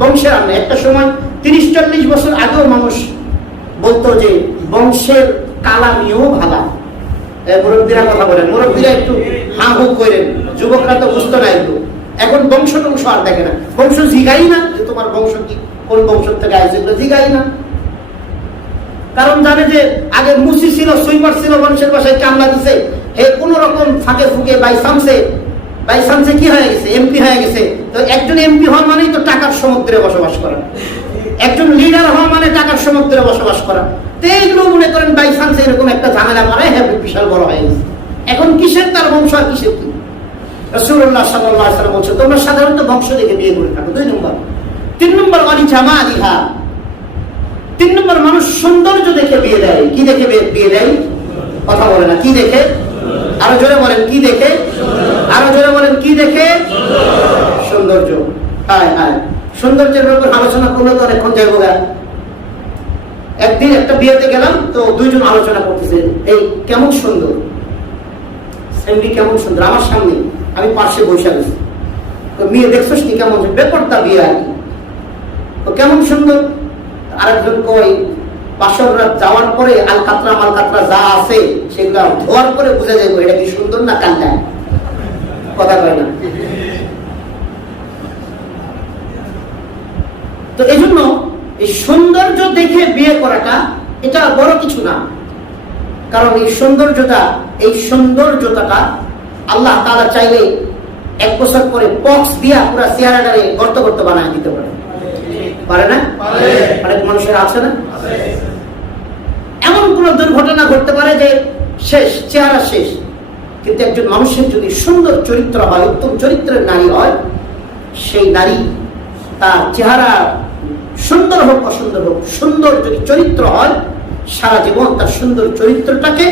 বংশের আর নেই। একটা সময় 30-40 বছর আগেও মানুষ বলতো যে বংশের কালামিও ভালা। মুরব্বীরা কথা বলেন, মুরব্বীরা একটু হা হু করেন, যুবকরা তো বুঝতো না একটু। এখন বংশ টংশ আর দেখে না, বংশ জিগাই না যে তোমার বংশ কি, কোন বংশ থেকে আসছে এগুলো জিগাই না। কারণ জানে যে আগে মুসি ছিল, সুইপার ছিল, মানুষের বাসায় কামলা দিছে, হে কোন রকম ফাঁকে ফুকে বাই চান্সে কি হয়ে গেছে, এমপি হয়ে গেছে। তো একজন এমপি হওয়া মানেই তো টাকার সমুদ্রে বসবাস করা, একজন লিডার হওয়া মানে টাকার সমুদ্রে বসবাস করা। তো এইগুলো মনে করেন বাই চান্সে এরকম একটা ঝামেলা মারে, হ্যাঁ বিশাল বড় হয়ে গেছে। এখন কিসের তার বংশ আর কিসের কি? রাসূলুল্লাহ সাল্লাল্লাহু আলাইহি ওয়াসাল্লাম বলছে তোমরা সাধারণত বংশ দেখে বিয়ে করে থাকো। 2 নম্বর। 3 নম্বর অলি জামালিহা, 3 নম্বর মানুষ সৌন্দর্য দেখে বিয়ে দেয়। কি দেখে বিয়ে দেয়? কথা বলে না, কি দেখে? আরো জোরে বলেন, কি দেখে? আরো জোরে বলেন, কি দেখে? সৌন্দর্য। হ্যাঁ হ্যাঁ, সৌন্দর্যের ব্যাপারে আলোচনা করলে তো অনেকক্ষণ যাইব গা। একদিন একটা বিয়েতে গেলাম, তো 2 জন আলোচনা করতেছে এই কেমন সুন্দর, সেমনি কেমন সুন্দর, আমার সামনে, আমি পাশে বসে গেছি। তো মেয়ে দেখছোস নি কেমন, বেপরটা বিয়ে আর কি, তো কেমন সুন্দর। আরেকজন কই বাসর রাত যাওয়ার পরে আলকাতরা মালকাতরা যা আছে সেগুলো ধোয়ার পরে বুঝে যাবো এটা কি সুন্দর না কান্না। কথা কয় না? তো এই জন্য এই সৌন্দর্য দেখে বিয়ে করাটা এটা বড় কিছু না। কারণ এই সৌন্দর্যতাটা আল্লাহ তাআলা চাইলে 1 বছর পরে পক্স দিয়া পুরা চেহারাটারে গর্ত গর্ত বানায় দিতে পারে। পারে না? অনেক মানুষের আছে না, এমন কোন দুর্ঘটনা ঘটতে পারে যে শেষ, চেহারা শেষ। কিন্তু একজন মানুষের যদি সুন্দর চরিত্র হয়, উত্তম চরিত্রের নারী হয়, সেই নারী তার চেহারা সুন্দর হোক অসুন্দর হোক, সুন্দর যদি চরিত্র হয়, সারা জীবন তার সুন্দর চরিত্রটাকে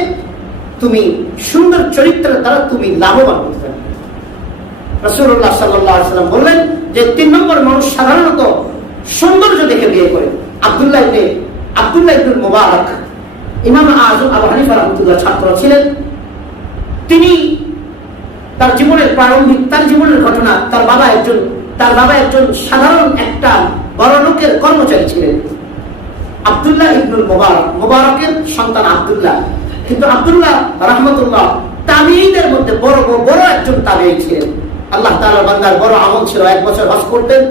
তুমি সুন্দর চরিত্রের দ্বারা তুমি লাভবান করতে পারবে। রাসূলুল্লাহ সাল্লাল্লাহু আলাইহি ওয়াসাল্লাম বললেন যে 3 নম্বর মানুষ সাধারণত সৌন্দর্য দেখে বিয়ে করে। আব্দুল্লাহ ইবনে মুবারক ইমাম আযম আবু হানিফা রাহমাতুল্লাহ ছাত্র ছিলেন। তিনি তার জীবনের প্রারম্ভিক, তার জীবনের ঘটনা, তার বাবা একজন সাধারণ একটা বড় লোকের কর্মচারী ছিলেন। আব্দুল্লাহ ইবনে মুবারকের সন্তান আব্দুল্লাহ। কিন্তু আব্দুল্লাহ রাহমাতুল্লাহ তাবেঈদের মধ্যে বড় একজন তাবেঈ ছিলেন। আল্লাহ তাআলার বান্দার বড় আমল ছিল, 1 বছর হজ করতেন,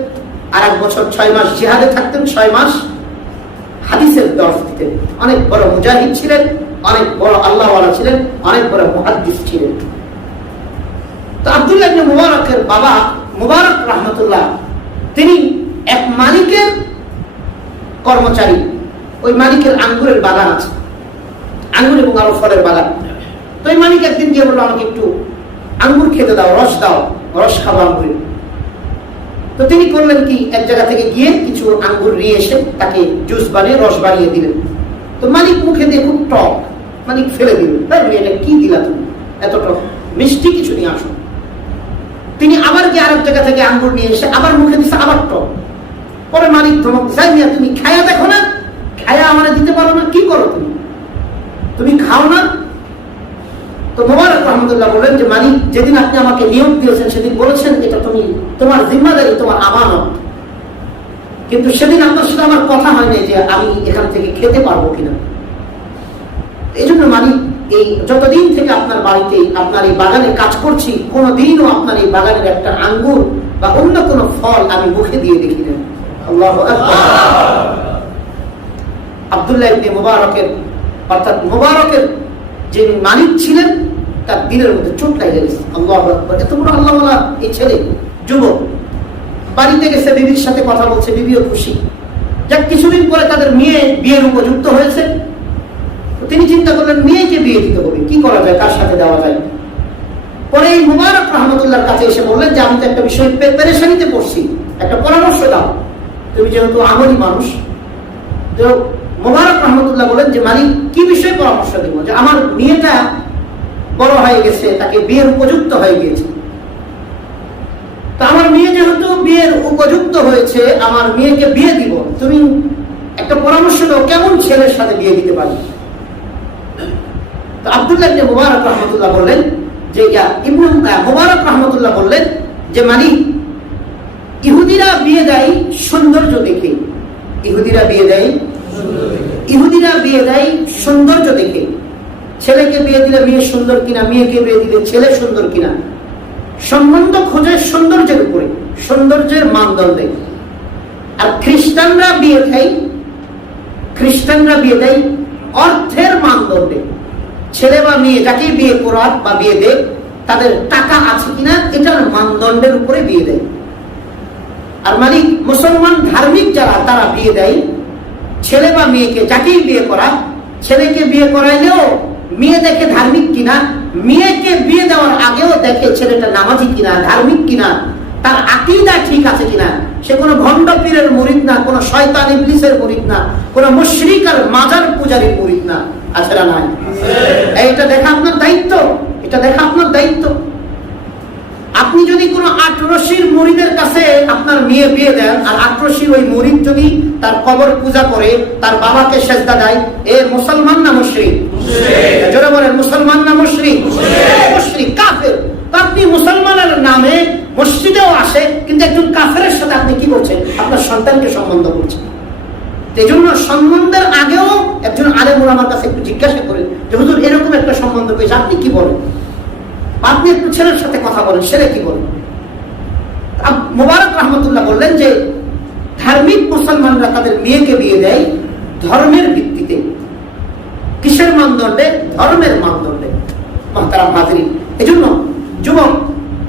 আর 1 বছর 6 মাস জিহাদে থাকতেন, 6 মাস হাদিসের দর্স দিতেন। অনেক বড় মুজাহিদ ছিলেন, অনেক বড় আল্লাহওয়ালা ছিলেন, অনেক বড় মুহাদ্দিস ছিলেন। তো আব্দুল্লাহ ইবনে মুবারকের বাবা মুবারক রাহমাতুল্লাহ, তিনি এক মালিকের কর্মচারী। ওই মালিকের আঙ্গুরের বাগান আছে, আঙ্গুর এবং আরো ফলের বাগান। তো এই মালিক একদিন গিয়ে বললো আমাকে একটু আঙ্গুর খেতে দাও, রস খাবো আঙ্গুরের। তো তিনি করলেন কি, এক জায়গা থেকে গিয়ে কিছু আঙ্গুর নিয়ে এসে তাকে জুস বানিয়ে রস বানিয়ে দিলেন। তো মালিক মুখে দিয়ে খুব টক, মালিক ফেলে দিলেন, তাই এটা কি দিলা তুমি, এত টক, মিষ্টি কিছু নিয়ে আসো। তিনি আবার গিয়ে আরেক জায়গা থেকে আঙ্গুর নিয়ে এসে আবার মুখে দিচ্ছে, আবার টক। পরে মালিক ধমক, তুমি খায়া দেখো না, খায়া আমার দিতে পারো না, কি করো তুমি খাও না? তো মুবারক রাহমাতুল্লাহ বলেন যে মালিক, যেদিন আপনি আমাকে নিয়োগ দিয়েছেন সেদিন বলেছেন এটা তুমি তোমার জিম্মাদারি, তোমার আমানত, কিন্তু সেদিন আপনার সাথে আমার কথা হয়নি যে আমি এখান থেকে খেতে পারবো কিনা। এই জন্য মালিক, এই যতদিন থেকে আপনার বাড়িতে, আপনার এই বাগানে কাজ করছি, কোনোদিনও আপনার এই বাগানের একটা আঙ্গুর বা অন্য কোনো ফল আমি মুখে দিয়ে দেখি না। আল্লাহু আকবার। আব্দুল্লাহ ইবনে মুবারকের, অর্থাৎ মুবারকের যে মালিক ছিলেন, তার দিনের মধ্যে চোট লাগে গেছে। আল্লাহু আকবার, এত বড় আল্লাহওয়ালা এই ছেলে, যুবক, বাড়িতে গেছে, বিবির সাথে কথা বলছে, বিবিও খুশি। যাক কিছুদিন পরে তাদের মেয়ে বিয়ের উপযুক্ত হয়েছে। তিনি চিন্তা করলেন মেয়েকে বিয়ে দিতে হবে, কি করা যায়, কার সাথে দেওয়া যায়। পরে এই মুবারক রহমতুল্লাহর কাছে এসে বললেন যে আমি তো একটা বিষয় পেরেশানিতে পড়ছি, একটা পরামর্শ দাও, তুমি যেহেতু আমলি মানুষ। তো মুবারক রহমতুল্লাহ বলেন যে মালিক কি বিষয়ে পরামর্শ দিব, যে আমার মেয়েটা বড় হয়ে গেছে, তাকে বিয়ের উপযুক্ত হয়ে গিয়েছে। তো আমার মেয়ে যেহেতু বিয়ের উপযুক্ত হয়েছে, আমার মেয়েকে বিয়ে দিব, তুমি একটা পরামর্শ দাও কেমন ছেলের সাথে বিয়ে দিতে পারি। তো আব্দুল্লাহ ইবনে মুবারক রহমতুল্লাহ বললেন যে মুবারক রহমতুল্লাহ বললেন যে মালিক ইহুদিরা বিয়ে দেয় সৌন্দর্য দেখে, ইহুদিরা বিয়ে দেয় সৌন্দর্য দেখে। ছেলেকে বিয়ে দিলে মেয়ে সুন্দর কিনা, মেয়েকে বিয়ে দিলে ছেলে সুন্দর কিনা, সম্বন্ধ খোঁজে সৌন্দর্যের উপরে, সৌন্দর্যের মানদণ্ডে। আর খ্রিস্টানরা বিয়ে দেয় অর্থের মানদণ্ডে। ছেলে বা মেয়ে যাকে বিয়ে করার বা বিয়ে দেয় তাদের টাকা আছে কিনা এটার মানদণ্ডের উপরে বিয়ে দেয়। আর মালিক মুসলমান ধার্মিক যারা, তারা বিয়ে দেয় ছেলে বা মেয়েকে, যাকেই বিয়ে করা, ছেলেকে বিয়ে করাইলেও মেয়ে দেখে ধার্মিক কিনা, মেয়েকে বিয়ে দেওয়ার আগেও দেখে ছেলেটা নামাজি কিনা, ধার্মিক কিনা, তার আকীদা ঠিক আছে কিনা, সে কোনো ভণ্ড পীরের মুরিদ না, কোনো শয়তান ইবলিসের মুরিদ না, কোনো মুশরিক আর মাজার পূজারীর মুরিদ না। আছে না নাই? এটা দেখা আপনার দায়িত্ব, এটা দেখা আপনার দায়িত্ব। আপনি যদি কোনো আটরশির মুরিদের কাছে আপনার মেয়ে বিয়ে দেন, আর আটরশির ওই মুরিদ যদি তার কবর পূজা করে, তার বাবাকে সেজদা দেয়, এ মুসলমান না মুশরিক? জোরে বলেন, মুসলমান না মুশরিক? মুশরিক, কাফের। আপনি মুসলমানের নামে মসজিদেও আসে, কিন্তু একজন কাফেরের সাথে আপনি কি করছেন? আপনার সন্তানকে সম্বন্ধ করছেন। এই জন্য সম্বন্ধের আগেও একজন আলেম ওলামার কাছে একটু জিজ্ঞাসা করেন যে হুজুর এরকম একটা সম্বন্ধ পেয়েছে, আপনি কি বলেন? আপনি একটু ছেলের সাথে কথা বলেন, ছেলে কি বলেন? মুবারক রহমতুল্লাহ বললেন যে ধার্মিক মুসলমানরা তাদের মেয়েকে বিয়ে দেয় ধর্মের ভিত্তিতে। কিসের মানদণ্ডে? ধর্মের মানদণ্ডে। মুহতারাম হাজিরিন, এজন্য যুবক,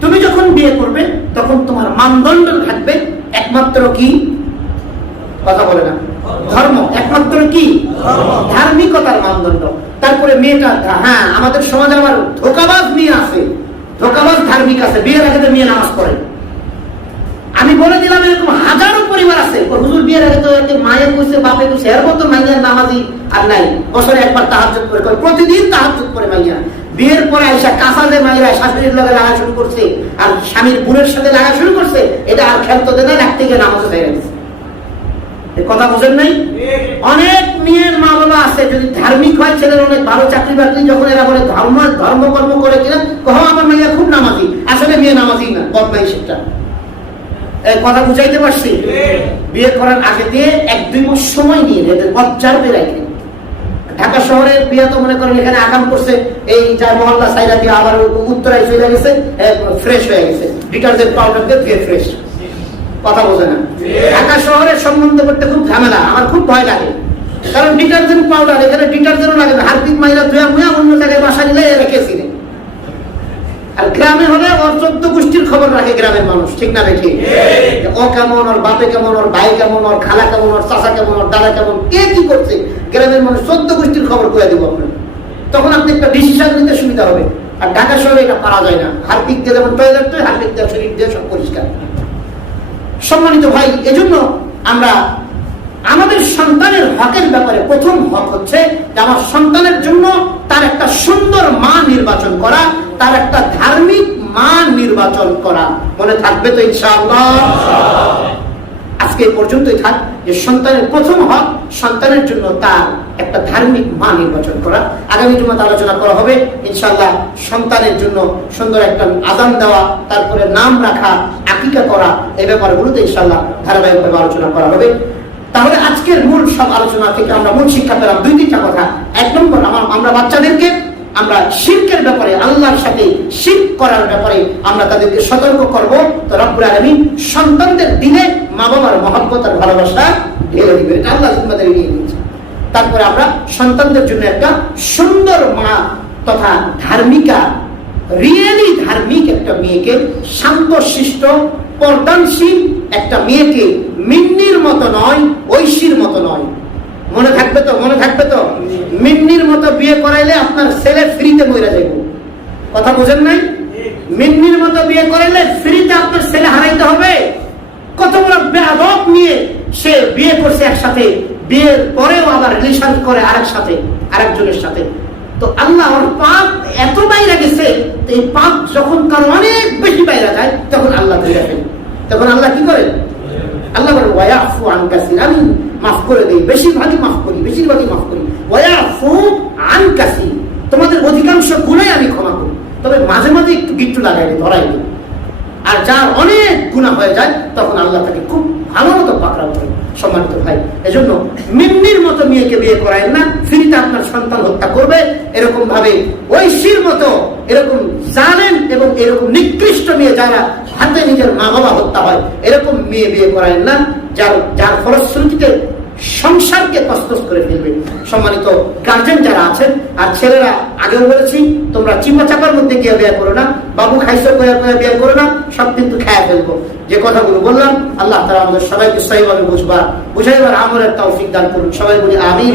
তুমি যখন বিয়ে করবে তখন তোমার মানদণ্ড থাকবে একমাত্র কি? কথা বলে না, ধর্ম। একমাত্র কি? ধার্মিকতার মানদণ্ড। তারপরে মেয়েটা, হ্যাঁ আমাদের সমাজে আবার ধোঁকাবাজ মেয়ে আছে, ধোঁকাবাজ ধার্মিক আছে, বিয়ের আগে তো মেয়ে নামাজ পড়ে। আমি বলে দিলাম এরকম হাজারো পরিবার আছে, হুজুর বিয়ের আগে তো মায়ের কইছে, বাপে কইছে, এর মতো মাইয়ার নামাজি আর নাই, বছরে একবার তাহাজ্জুদ করে, প্রতিদিন তাহাজ্জুদ করে মাইয়া। বিয়ের পরে আইসা কাঁচা যে মাইরা শাশুড়ির লগে লাগা শুরু করছে আর স্বামীর বোনের সাথে লাগা শুরু করছে, এটা আর খেলতে দেয়, রাখতে গিয়ে নামাজও হয়ে গেছে। কথা বুঝেন নাই? অনেক মেয়ের মা বাবা আছে, যদি ধার্মিক হয়, ছেলের অনেক ভালো চাকরি বাকরি, যখন এরা বলে ধর্মকর্ম করে কিনা, কহ আমার মেয়ে খুব নামাজি, আসলে মেয়ে নামাজি না, বদমাই সেটা। কথা বুঝাইতে পারছি? বিয়ে করার আগে দিয়ে 1-2 মাস সময় নিয়ে এদের অবজার্ভে রাখে। ঢাকা শহরের বিয়ে তো মনে করেন এখানে আগাম করছে, এই যার মহল্লা সাইরা দিয়ে আবার উত্তরায় চলে গেছে, ফ্রেশ হয়ে গেছে, ডিটারজেন্ট পাউডার দিয়ে ধুয়ে ফ্রেশ। কথা বোঝে না? ঢাকা শহরের সম্বন্ধ করতে খুব ঝামেলা, আমার খুব ভয় লাগে। কারণ ডিটারজেন্ট পাউডার, এখানে ডিটারজেন্টও লাগে না, হারপিক মাইরা ধুয়া মুয়া অন্য জায়গায় বাসা নিলে রেখেছি। আর গ্রামে হলে ওর 14 গোষ্ঠীর খবর রাখে গ্রামের মানুষ, ঠিক না? দেখি ও কেমন, ওর বাপে কেমন, ওর ভাই কেমন, ওর খালা কেমন, ওর চাচা কেমন, ওর দাদা কেমন, কে কি করছে, গ্রামের মানুষ 14 গোষ্ঠীর খবর করে দিব আপনার। তখন আপনি একটা ডিসিশন নিতে সুবিধা হবে। আর ঢাকা শহরে এটা পারা যায় না, হারপিক দিয়ে যেমন টয়লেট হয়, হারপিক দিয়ে শরীর দিয়ে সব পরিষ্কার। সম্মানিত ভাই, এজন্য আমরা আমাদের সন্তানের হকের ব্যাপারে প্রথম হক হচ্ছে যে আমার সন্তানের জন্য তার একটা সুন্দর মা নির্বাচন করা, তার একটা ধার্মিক মা নির্বাচন করা। মনে থাকবে তো ইনশাআল্লাহ? আজকে পর্যন্তই থাক যে সন্তানের প্রথম হক সন্তানের জন্য তার একটা ধার্মিক মা নির্বাচন করা। আগামী জুমাতে আলোচনা করা হবে ইনশাআল্লাহ সন্তানের জন্য সুন্দর একটা আযান দেওয়া, তারপরে নাম রাখা, আকিকা করা, এই ব্যাপারগুলোতে ইনশাআল্লাহ ধারাবাহিকভাবে আলোচনা করা হবে। তাহলে আজকের মূল সব আলোচনা থেকে আমরা মূল শিক্ষা পেলাম 2-3টা কথা। 1 নম্বর, আমরা বাচ্চাদেরকে আমরা শিরকের ব্যাপারে, আল্লাহর সাথে শিরক করার ব্যাপারে আমরা তাদেরকে সতর্ক করব। তো রব্বুল আলামিন সন্তানদের দিলে মা বাবার মহব্বত আর ভালোবাসা ঢেলে দিবেন, এটা আল্লাহ জিম্মাদারি নিয়ে নিয়েছে। তারপরে আমরা সন্তানদের জন্য একটা সুন্দর মা তথা ধার্মিকা, রিয়েলি ধার্মিক একটা মেয়েকে, শান্তশিষ্ট পর্দানশীল একটা মেয়েকে মিন্নির মতো নয়, ঐশীর মতো নয়। মনে থাকবে তো? মনে থাকবে তো? মিন্নির মতো বিয়ে করাইলে আপনার ছেলে ফ্রিতে মরে যাইব। কথা বুঝেন নাই? মিন্নির মতো বিয়ে করাইলে ফ্রিতে আপনার ছেলে হারাইতে হবে। কত বড় বেয়াদব নিয়ে সে বিয়ে করছে একসাথে, বিয়ের পরেও আবার রিলেশন করে আরেকজনের সাথে। তো আল্লাহ ওর পাপ এত বাইরে গেছে, এই পাপ যখন কারো অনেক বেশি বাইরে যায় তখন আল্লাহ ধরে ফেলে। তখন আল্লাহ কি করেন? আল্লাহ বলেন ওয়ায়াফু আন কাসির, আমি মাফ করে দিই, বেশিরভাগই মাফ করি। ওয়ায়াফু আন কাসির, তোমাদের অধিকাংশ গুনাহ আমি ক্ষমা করি, তবে মাঝে মাঝে একটু গিট্টু লাগাই দিই, ধরাই দিই। আর যার অনেক গুনাহ হয়ে যায় তখন আল্লাহ তাকে খুব ভালো মতো পাকড়াও করে। সম্মানিত ভাই, এজন্য মিন্নির মতো মেয়েকে বিয়ে করায় না, ফ্রিতে আপনার সন্তান হত্যা করবে এরকম ভাবে ঐশীর মতো এরকম জানেন এবং এরকম নিকৃষ্ট মেয়ে যারা হাতে নিজের মা বাবা হত্যা হয়, এরকম মেয়ে বিয়ে করায় না, যার ফলশ্রুতিতে সংসারকে তছনছ করে ফেলবে। সম্মানিত গার্জেন যারা আছেন, আর ছেলেরা আগেও বলেছি, তোমরা চিপা চাপার মধ্যে গিয়ে বিয়ে করো না, বাবু খাইছো কয়া বিয়ে করো না, সব কিন্তু খেয়ে ফেলবো। যে কথাগুলো বললাম আল্লাহ তাআলা আমাদের সবাইকে সহিভাবে বুঝাইবার আমলের তৌফিক দান করুন। সবাই বলি আমিন।